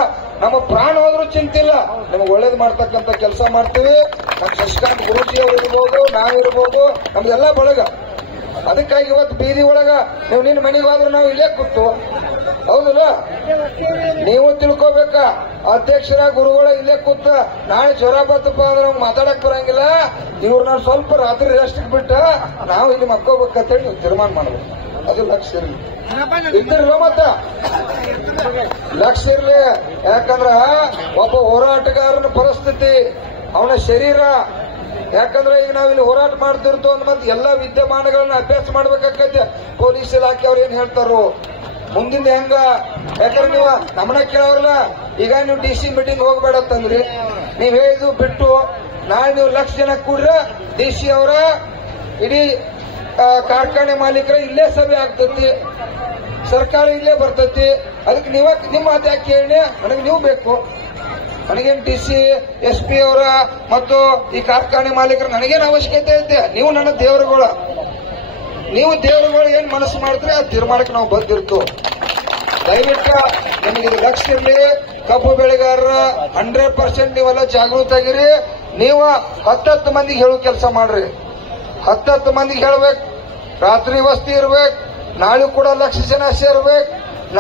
ನಮ್ಮ ಪ್ರಾಣ ಹೋದ್ರೂ ಚಿಂತಿಲ್ಲ, ನಿಮ್ಗೆ ಒಳ್ಳೇದು ಮಾಡ್ತಕ್ಕಂಥ ಕೆಲಸ ಮಾಡ್ತೀವಿ. ನಮ್ಮ ಶಶಿಕಾಂತ್ ಗುರೂಜಿ ಅವರು ಇರ್ಬೋದು, ನಾವಿರ್ಬೋದು, ನಮ್ಗೆಲ್ಲ ಬಳಗ. ಅದಕ್ಕಾಗಿ ಇವತ್ತು ಬೀದಿ ಒಳಗ ನೀವು ನಿನ್ನ ಮನೆಗೆ ಹೋದ್ರೆ ನಾವು ಇಲ್ಲೇ ಕೂತು, ಹೌದಲ್ಲ? ನೀವು ತಿಳ್ಕೋಬೇಕ, ಅಧ್ಯಕ್ಷರ ಗುರುಗಳ ಇಲ್ಲೇ ಕೂತ ನಾಳೆ ಜ್ವರ ಬರ್ತಪ್ಪ ಅಂದ್ರೆ ನಮ್ಗೆ ಮಾತಾಡಕ್ ಬರಂಗಿಲ್ಲ. ಇವ್ರನ್ನ ಸ್ವಲ್ಪ ರಾತ್ರಿ ರೆಸ್ಟ್ ಬಿಟ್ಟ ನಾವು ಇಲ್ಲಿ ಮಕ್ಕೋಬೇಕಂತೇಳಿ ನೀವು ತೀರ್ಮಾನ ಮಾಡ್ಬೇಕು. ಅದು ಲಕ್ಷ್ಯ ಇರ್ಲಿ, ಇದ್ದಿರ್ಲ ಮತ್ತ ಲಕ್ಷ್ಯ ಇರ್ಲಿ. ಯಾಕಂದ್ರ ಒಬ್ಬ ಹೋರಾಟಗಾರನ ಪರಿಸ್ಥಿತಿ, ಅವನ ಶರೀರ. ಯಾಕಂದ್ರೆ ಈಗ ನಾವಿಲ್ಲಿ ಹೋರಾಟ ಮಾಡ್ತಿರ್ತು ಅಂದ್ ಮತ್ತೆ ಎಲ್ಲಾ ವಿದ್ಯಮಾನಗಳನ್ನ ಅಭ್ಯಾಸ ಮಾಡ್ಬೇಕಾಗತ್ತೆ. ಪೊಲೀಸ್ ಇಲಾಖೆ ಅವ್ರು ಏನ್ ಹೇಳ್ತಾರೋ ಮುಂದಿನ ಹೆಂಗ. ಯಾಕಂದ್ರೆ ನೀವು ನಮ್ಮನ್ನ ಕೇಳೋರಲ್ಲ, ಈಗ ನೀವು DC ಮೀಟಿಂಗ್ ಹೋಗ್ಬೇಡತ್ತಂದ್ರಿ, ನೀವ್ ಹೇಳಿದ್ದು ಬಿಟ್ಟು ನಾಳೆ ನೀವು 1,00,000 ಜನ ಕೂಡ್ರ DC ಅವರ ಇಡೀ ಕಾರ್ಖಾನೆ ಮಾಲೀಕರ ಇಲ್ಲೇ ಸಭೆ ಆಗ್ತತಿ, ಸರ್ಕಾರ ಇಲ್ಲೇ ಬರ್ತತಿ. ಅದಕ್ಕೆ ನಿಮ್ಮ ಮಾತು ಯಾಕೆ ಕೇಳಿ? ನನಗೆ ನೀವು ಬೇಕು. ನನಗೇನು DC SP ಅವರ ಮತ್ತು ಈ ಕಾರ್ಖಾನೆ ಮಾಲೀಕರು ನನಗೇನು ಅವಶ್ಯಕತೆ ಐತೆ? ನೀವು ನನ್ನ ದೇವರುಗಳ, ನೀವು ದೇವರುಗಳು ಏನ್ ಮನಸ್ಸು ಮಾಡ್ತೀರಿ ಆ ತೀರ್ಮಾನಕ್ಕೆ ನಾವು ಬಂದಿರ್ತು. ದಯವಿಟ್ಟು ನಿಮಗೆ ಇದು ಲಕ್ಷ್ಯ ಇರಲಿ. ಕಬ್ಬು ಬೆಳೆಗಾರರ 100% ನೀವೆಲ್ಲ ಜಾಗೃತ ಆಗಿರಿ. ನೀವು 10 ಮಂದಿಗೆ ಹೇಳೋ ಕೆಲಸ ಮಾಡ್ರಿ. 10 ಮಂದಿಗೆ ಹೇಳ್ಬೇಕು, ರಾತ್ರಿ ವಸ್ತಿ ಇರ್ಬೇಕು, ನಾಳೆ ಕೂಡ 1,00,000 ಜನ ಸೇರ್ಬೇಕು.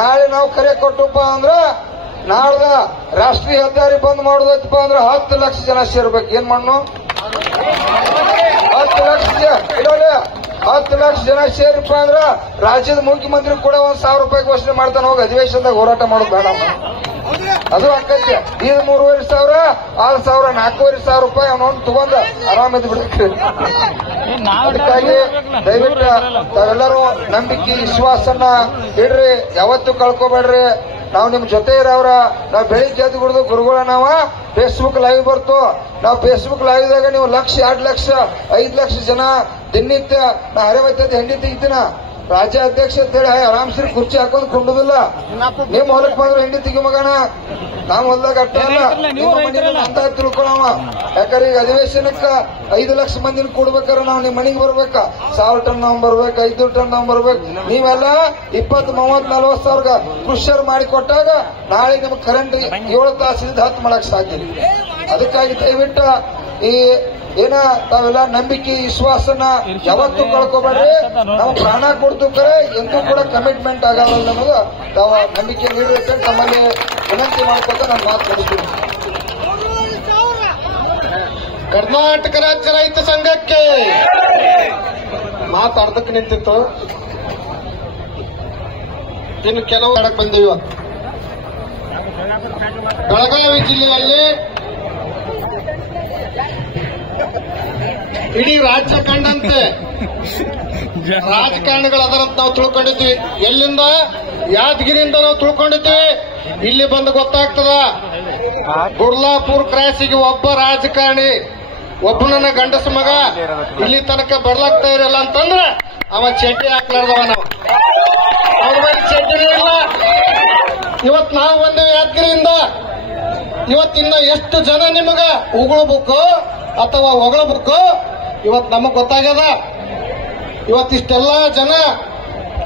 ನಾಳೆ ನಾವು ಕರೆ ಕೊಟ್ಟಪ್ಪ ಅಂದ್ರ ನಾಳ್ದ ರಾಷ್ಟ್ರೀಯ ಹೆದ್ದಾರಿ ಬಂದ್ ಮಾಡೋದಪ್ಪ ಅಂದ್ರೆ 10 ಲಕ್ಷ ಜನ ಸೇರ್ಬೇಕು. ಏನ್ ಮಾಡ್ನು? 10 ಲಕ್ಷ ಜನ ಸೇರಿಪ್ಪ ಅಂದ್ರ ರಾಜ್ಯದ ಮುಖ್ಯಮಂತ್ರಿ ಕೂಡ 1,000 ರೂಪಾಯಿ ಘೋಷಣೆ ಮಾಡ್ತಾನೆ. ಹೋಗಿ ಅಧಿವೇಶನದಾಗ ಹೋರಾಟ ಮಾಡೋದು ಬೇಡ, ಅದು ಆಕೈತೆ. ಇದು 3,500, 6,000, 4,500 ರೂಪಾಯಿ ಅವನೊಂದು ತಗೊಂಡ ಆರಾಮದ್ ಬಿಡ್ರಿ. ಅದಕ್ಕಾಗಿ ದಯವಿಟ್ಟು ತಾವೆಲ್ಲರೂ ನಂಬಿಕೆ ವಿಶ್ವಾಸನ ಇಡ್ರಿ, ಯಾವತ್ತೂ ಕಳ್ಕೊಬೇಡ್ರಿ. ನಾವು ನಿಮ್ ಜೊತೆ ಇರೋವ್ರ. ನಾವು ಬೆಳಿಗ್ಗೆ ಎದ್ದು ಕುಡಿದು ಗುರುಗಳ ನಾವ ಫೇಸ್ಬುಕ್ ಲೈವ್ ಬರ್ತು. ನಾವು ಫೇಸ್ಬುಕ್ ಲೈವ್ದಾಗ ನೀವು 1 ಲಕ್ಷ 2 ಲಕ್ಷ 5 ಲಕ್ಷ ಜನ ದಿನನಿತ್ಯ ನಾ ಹರಿವತ್ತದ ಹೆಂಡಿ ತೆಗಿತೀನ. ರಾಜ್ಯ ಅಧ್ಯಕ್ಷ ಅಂತ ಹೇಳಿ ಆರಾಮ್ಸರಿ ಕುರ್ಚಿ ಹಾಕೋದು ಕುಂಡುದಿಲ್ಲ. ನಿಮ್ ಹೊಲಕ್ ಬಂದ್ರು ಹೆಂಡಿ ತೆಗಿ ಮಗನ. ನಾವ್ ಹೊಲ್ದಾಗ ಅಟ್ಟಲ್ಲ ಅಂತ ತಿಳ್ಕೊಳವ. ಯಾಕಂದ್ರೆ ಈಗ ಅಧಿವೇಶನಕ್ಕ 5 ಲಕ್ಷ ಮಂದಿನ ಕೂಡ್ಬೇಕಾದ್ರೆ ನಾವು ನಿಮ್ ಮನೆಗೆ ಬರ್ಬೇಕ. 1000 ಟನ್ ನಾವ್ ಬರ್ಬೇಕು, 5 ಟನ್ ನಾವ್ ಬರ್ಬೇಕು. ನೀವೆಲ್ಲ 20, 30, 40 ಸಾವಿರ ಕೃಷಿಯರ್ ಮಾಡಿ ಕೊಟ್ಟಾಗ ನಾಳೆ ನಿಮ್ಗೆ ಕರೆಂಟ್ 7 ತಾಸಿಂದ 10 ಮಾಡಕ್ ಸಾಧ್ಯ. ಅದಕ್ಕಾಗಿ ದಯವಿಟ್ಟು ಈ ತಾವೆಲ್ಲ ನಂಬಿಕೆ ವಿಶ್ವಾಸನ ಯಾವತ್ತೂ ಕಳ್ಕೊಬೇಡ್ರಿ. ನಾವು ಪ್ರಾಣ ಕೊಡ್ತು ಕರೆ ಎಂದೂ ಕೂಡ ಕಮಿಟ್ಮೆಂಟ್ ಆಗಲ್ಲ ಅನ್ನೋದು ತಾವು ನಂಬಿಕೆ ನೀಡಬೇಕು. ತಮ್ಮಲ್ಲಿ ವಿನಂತಿ ಮಾಡ್ಕೊತ ನಾನು ಮಾತನಾಡ್ತೀನಿ. ಕರ್ನಾಟಕ ರಾಜ್ಯ ರೈತ ಸಂಘಕ್ಕೆ ಮಾತಾಡೋದಕ್ಕೆ ನಿಂತಿತ್ತು. ಇನ್ನು ಕೆಲವು ಕಡೆಗೆ ಬಂದೀವಿ. ಬೆಳಗಾವಿ ಜಿಲ್ಲೆಯಲ್ಲಿ ಇಡೀ ರಾಜ್ಯ ಕಂಡಂತೆ ರಾಜಕಾರಣಿಗಳು ಅದರಂತ ನಾವು ತಿಳ್ಕೊಂಡಿದ್ವಿ. ಎಲ್ಲಿಂದ? ಯಾದಗಿರಿಯಿಂದ ನಾವು ತಿಳ್ಕೊಂಡಿದ್ವಿ. ಇಲ್ಲಿ ಬಂದು ಗೊತ್ತಾಗ್ತದ ಗುರ್ಲಾಪುರ್ ಕ್ರಾಸಿಗೆ ಒಬ್ಬ ರಾಜಕಾರಣಿ ಒಬ್ಬನನ್ನ ಗಂಡಸ ಮಗ ಇಲ್ಲಿ ತನಕ ಬರ್ಲಾಗ್ತಾ ಇರಲ್ಲ ಅಂತಂದ್ರೆ ಅವ ಚಡ್ಡಿ ಹಾಕ್ಲಾರ್ದವ. ನಾವು ಅವ್ರ ಮೇಲೆ ಚಡ್ಡಿನೇ ಇಲ್ಲ. ಇವತ್ ನಾವು ಒಂದು ಯಾದಗಿರಿಯಿಂದ ಇವತ್ತಿನ್ನ ಎಷ್ಟು ಜನ ನಿಮಗ ಉಗುಳ್ಬೇಕು ಅಥವಾ ಹೊಗಳಬೇಕು ಇವತ್ ನಮಗ್ ಗೊತ್ತಾಗ್ಯದ. ಇವತ್ತಿಷ್ಟೆಲ್ಲ ಜನ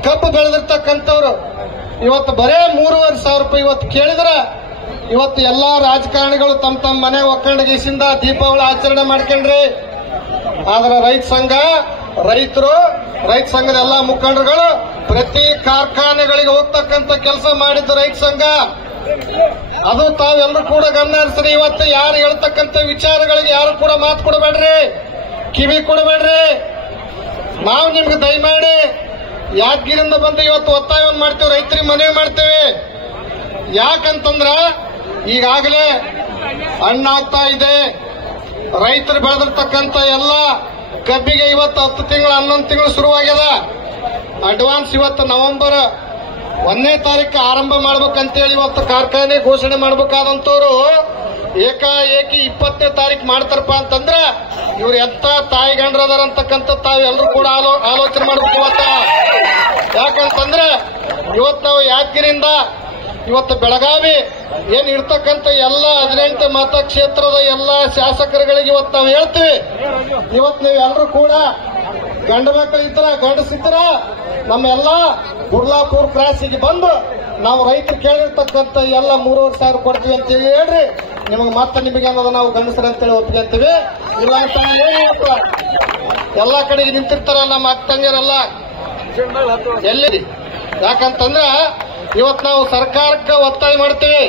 ಕಬ್ಬು ಬೆಳೆದಿರ್ತಕ್ಕಂಥವ್ರು ಇವತ್ತು ಬರೇ 3,500 ರೂಪಾಯಿ ಇವತ್ತು ಕೇಳಿದ್ರ ಇವತ್ತು ಎಲ್ಲಾ ರಾಜಕಾರಣಿಗಳು ತಮ್ಮ ತಮ್ಮ ಮನೆ ಒಕ್ಕಂಡಗೀಸಿಂದ ದೀಪಾವಳಿ ಆಚರಣೆ ಮಾಡ್ಕೊಂಡ್ರಿ. ಆದ್ರೆ ರೈತ ಸಂಘ, ರೈತರು, ರೈತ ಸಂಘದ ಎಲ್ಲಾ ಮುಖಂಡರುಗಳು ಪ್ರತಿ ಕಾರ್ಖಾನೆಗಳಿಗೆ ಹೋಗ್ತಕ್ಕಂಥ ಕೆಲಸ ಮಾಡಿದ್ದು ರೈತ ಸಂಘ. ಅದು ತಾವೆಲ್ಲರೂ ಕೂಡ ಗಮನ ಹರಿಸ್ರಿ. ಇವತ್ತು ಯಾರು ಹೇಳ್ತಕ್ಕಂಥ ವಿಚಾರಗಳಿಗೆ ಯಾರು ಕೂಡ ಮಾತು ಕೊಡಬೇಡ್ರಿ, ಕಿವಿ ಕೊಡಬೇಡ್ರಿ. ನಾವು ನಿಮ್ಗೆ ದಯಮಾಡಿ ಯಾದಗಿರಿಂದ ಬಂದು ಇವತ್ತು ಒತ್ತಾಯವನ್ನು ಮಾಡ್ತೇವೆ, ರೈತರಿಗೆ ಮನವಿ ಮಾಡ್ತೇವೆ. ಯಾಕಂತಂದ್ರ ಈಗಾಗಲೇ ಹಣ್ಣಾಗ್ತಾ ಇದೆ. ರೈತರು ಬೆಳೆದಿರ್ತಕ್ಕಂಥ ಎಲ್ಲ ಕಬ್ಬಿಗೆ ಇವತ್ತು 10 ತಿಂಗಳು 11 ತಿಂಗಳು ಶುರುವಾಗ್ಯದ. ಅಡ್ವಾನ್ಸ್ ಇವತ್ತು ನವೆಂಬರ್ 1ನೇ ತಾರೀಕು ಆರಂಭ ಮಾಡ್ಬೇಕಂತೇಳಿ ಇವತ್ತು ಕಾರ್ಖಾನೆ ಘೋಷಣೆ ಮಾಡ್ಬೇಕಾದಂತವ್ರು ಏಕಾಏಕಿ 20ನೇ ತಾರೀಕು ಮಾಡ್ತಾರಪ್ಪ ಅಂತಂದ್ರ ಇವ್ರು ಎಂತ ತಾಯಿ ಗಂಡ್ರದಾರ ಅಂತಕ್ಕಂಥ ತಾವೆಲ್ಲರೂ ಕೂಡ ಆಲೋಚನೆ ಮಾಡ್ಬೇಕು ಇವತ್ತ. ಯಾಕಂತಂದ್ರೆ ಇವತ್ತು ನಾವು ಯಾದಗಿರಿಯಿಂದ ಇವತ್ತು ಬೆಳಗಾವಿ ಏನ್ ಇರ್ತಕ್ಕಂಥ ಎಲ್ಲ 18 ಮತಕ್ಷೇತ್ರದ ಎಲ್ಲ ಶಾಸಕರುಗಳಿಗೆ ಇವತ್ತು ನಾವು ಹೇಳ್ತೀವಿ, ಇವತ್ತು ನೀವೆಲ್ಲರೂ ಕೂಡ ಗಂಡು ಮಕ್ಕಳಿದ್ರ ಗಂಡಸಿದ್ರ ನಮ್ಮೆಲ್ಲ ಗುರ್ಲಾಪುರ್ ಕ್ರಾಸಿಗೆ ಬಂದು ನಾವು ರೈತರು ಕೇಳಿರ್ತಕ್ಕಂಥ ಎಲ್ಲ 3,500 ಕೊಡ್ತೀವಿ ಅಂತೇಳಿ ಹೇಳ್ರಿ. ನಿಮಗೆ ಅನ್ನೋದು ನಾವು ಗಂಡಸರ ಅಂತೇಳಿ ಒಪ್ಪಿಗೆ ಅಂತೀವಿ. ಇಲ್ಲ ಎಲ್ಲಾ ಕಡೆಗೆ ನಿಂತಿರ್ತಾರ ನಮ್ಮ ಅಕ್ಕ ತಂಗಿಯರೆಲ್ಲ ಎಲ್ಲಿ. ಯಾಕಂತಂದ್ರ ಇವತ್ತು ನಾವು ಸರ್ಕಾರಕ್ಕೆ ಒತ್ತಾಯ ಮಾಡ್ತೀವಿ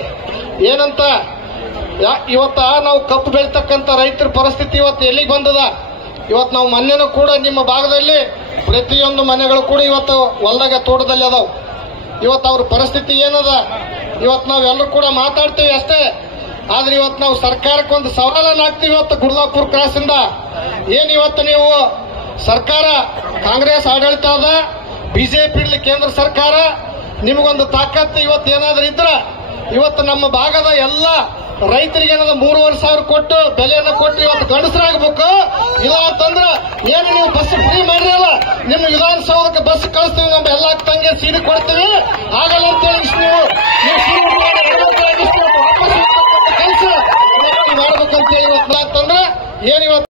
ಏನಂತ, ಇವತ್ತ ನಾವು ಕಬ್ಬು ಬೆಳೀತಕ್ಕಂಥ ರೈತರ ಪರಿಸ್ಥಿತಿ ಇವತ್ತು ಎಲ್ಲಿಗೆ ಬಂದದ. ಇವತ್ತು ನಾವು ಮೊನ್ನೆನೂ ಕೂಡ ನಿಮ್ಮ ಭಾಗದಲ್ಲಿ ಪ್ರತಿಯೊಂದು ಮನೆಗಳು ಕೂಡ ಇವತ್ತು ಹೊಲದಾಗ ತೋಟದಲ್ಲಿ ಅದಾವ. ಇವತ್ತು ಅವ್ರ ಪರಿಸ್ಥಿತಿ ಏನದ ಇವತ್ತು ನಾವೆಲ್ಲರೂ ಕೂಡ ಮಾತಾಡ್ತೀವಿ ಅಷ್ಟೇ. ಆದ್ರೆ ಇವತ್ತು ನಾವು ಸರ್ಕಾರಕ್ಕೆ ಒಂದು ಸವಾಲನ್ನು ಹಾಕ್ತೀವಿ. ಇವತ್ತು ಗುರ್ಲಾಪುರ್ ಕ್ರಾಸ್ ಇಂದ ಏನ್ ಇವತ್ತು ನೀವು ಸರ್ಕಾರ ಕಾಂಗ್ರೆಸ್ ಆಡಳಿತ ಅದ, ಬಿಜೆಪಿ ಇರ್ಲಿ ಕೇಂದ್ರ ಸರ್ಕಾರ, ನಿಮಗೊಂದು ತಾಕತ್ತು ಇವತ್ತು ಏನಾದ್ರೂ ಇದ್ರ ಇವತ್ತು ನಮ್ಮ ಭಾಗದ ಎಲ್ಲ ರೈತರಿಗೆ ಏನದ 3,500 ಕೊಟ್ಟು ಬೆಲೆಯನ್ನು ಕೊಟ್ಟು ಇವತ್ತು ಗಂಡಸರಾಗಬೇಕು. ಇಲ್ಲ ಅಂತಂದ್ರ ಏನು ನೀವು ಬಸ್ ಫ್ರೀ ಮಾಡಿರಲ್ಲ, ನಿಮ್ಮ ವಿಧಾನಸೌಧಕ್ಕೆ ಬಸ್ ಕಳಿಸ್ತೀವಿ, ನಮ್ಮ ಎಲ್ಲ ತಂಗಿ ಸೀರೆ ಕೊಡ್ತೀವಿ, ಆಗಲ್ಲ ಅಂತೇಳಿ ನೀವು ಕೆಲಸ ಮಾಡ್ಬೇಕಂತ ಇವತ್ತು ಅಂತಂದ್ರೆ ಏನ್ ಇವತ್ತು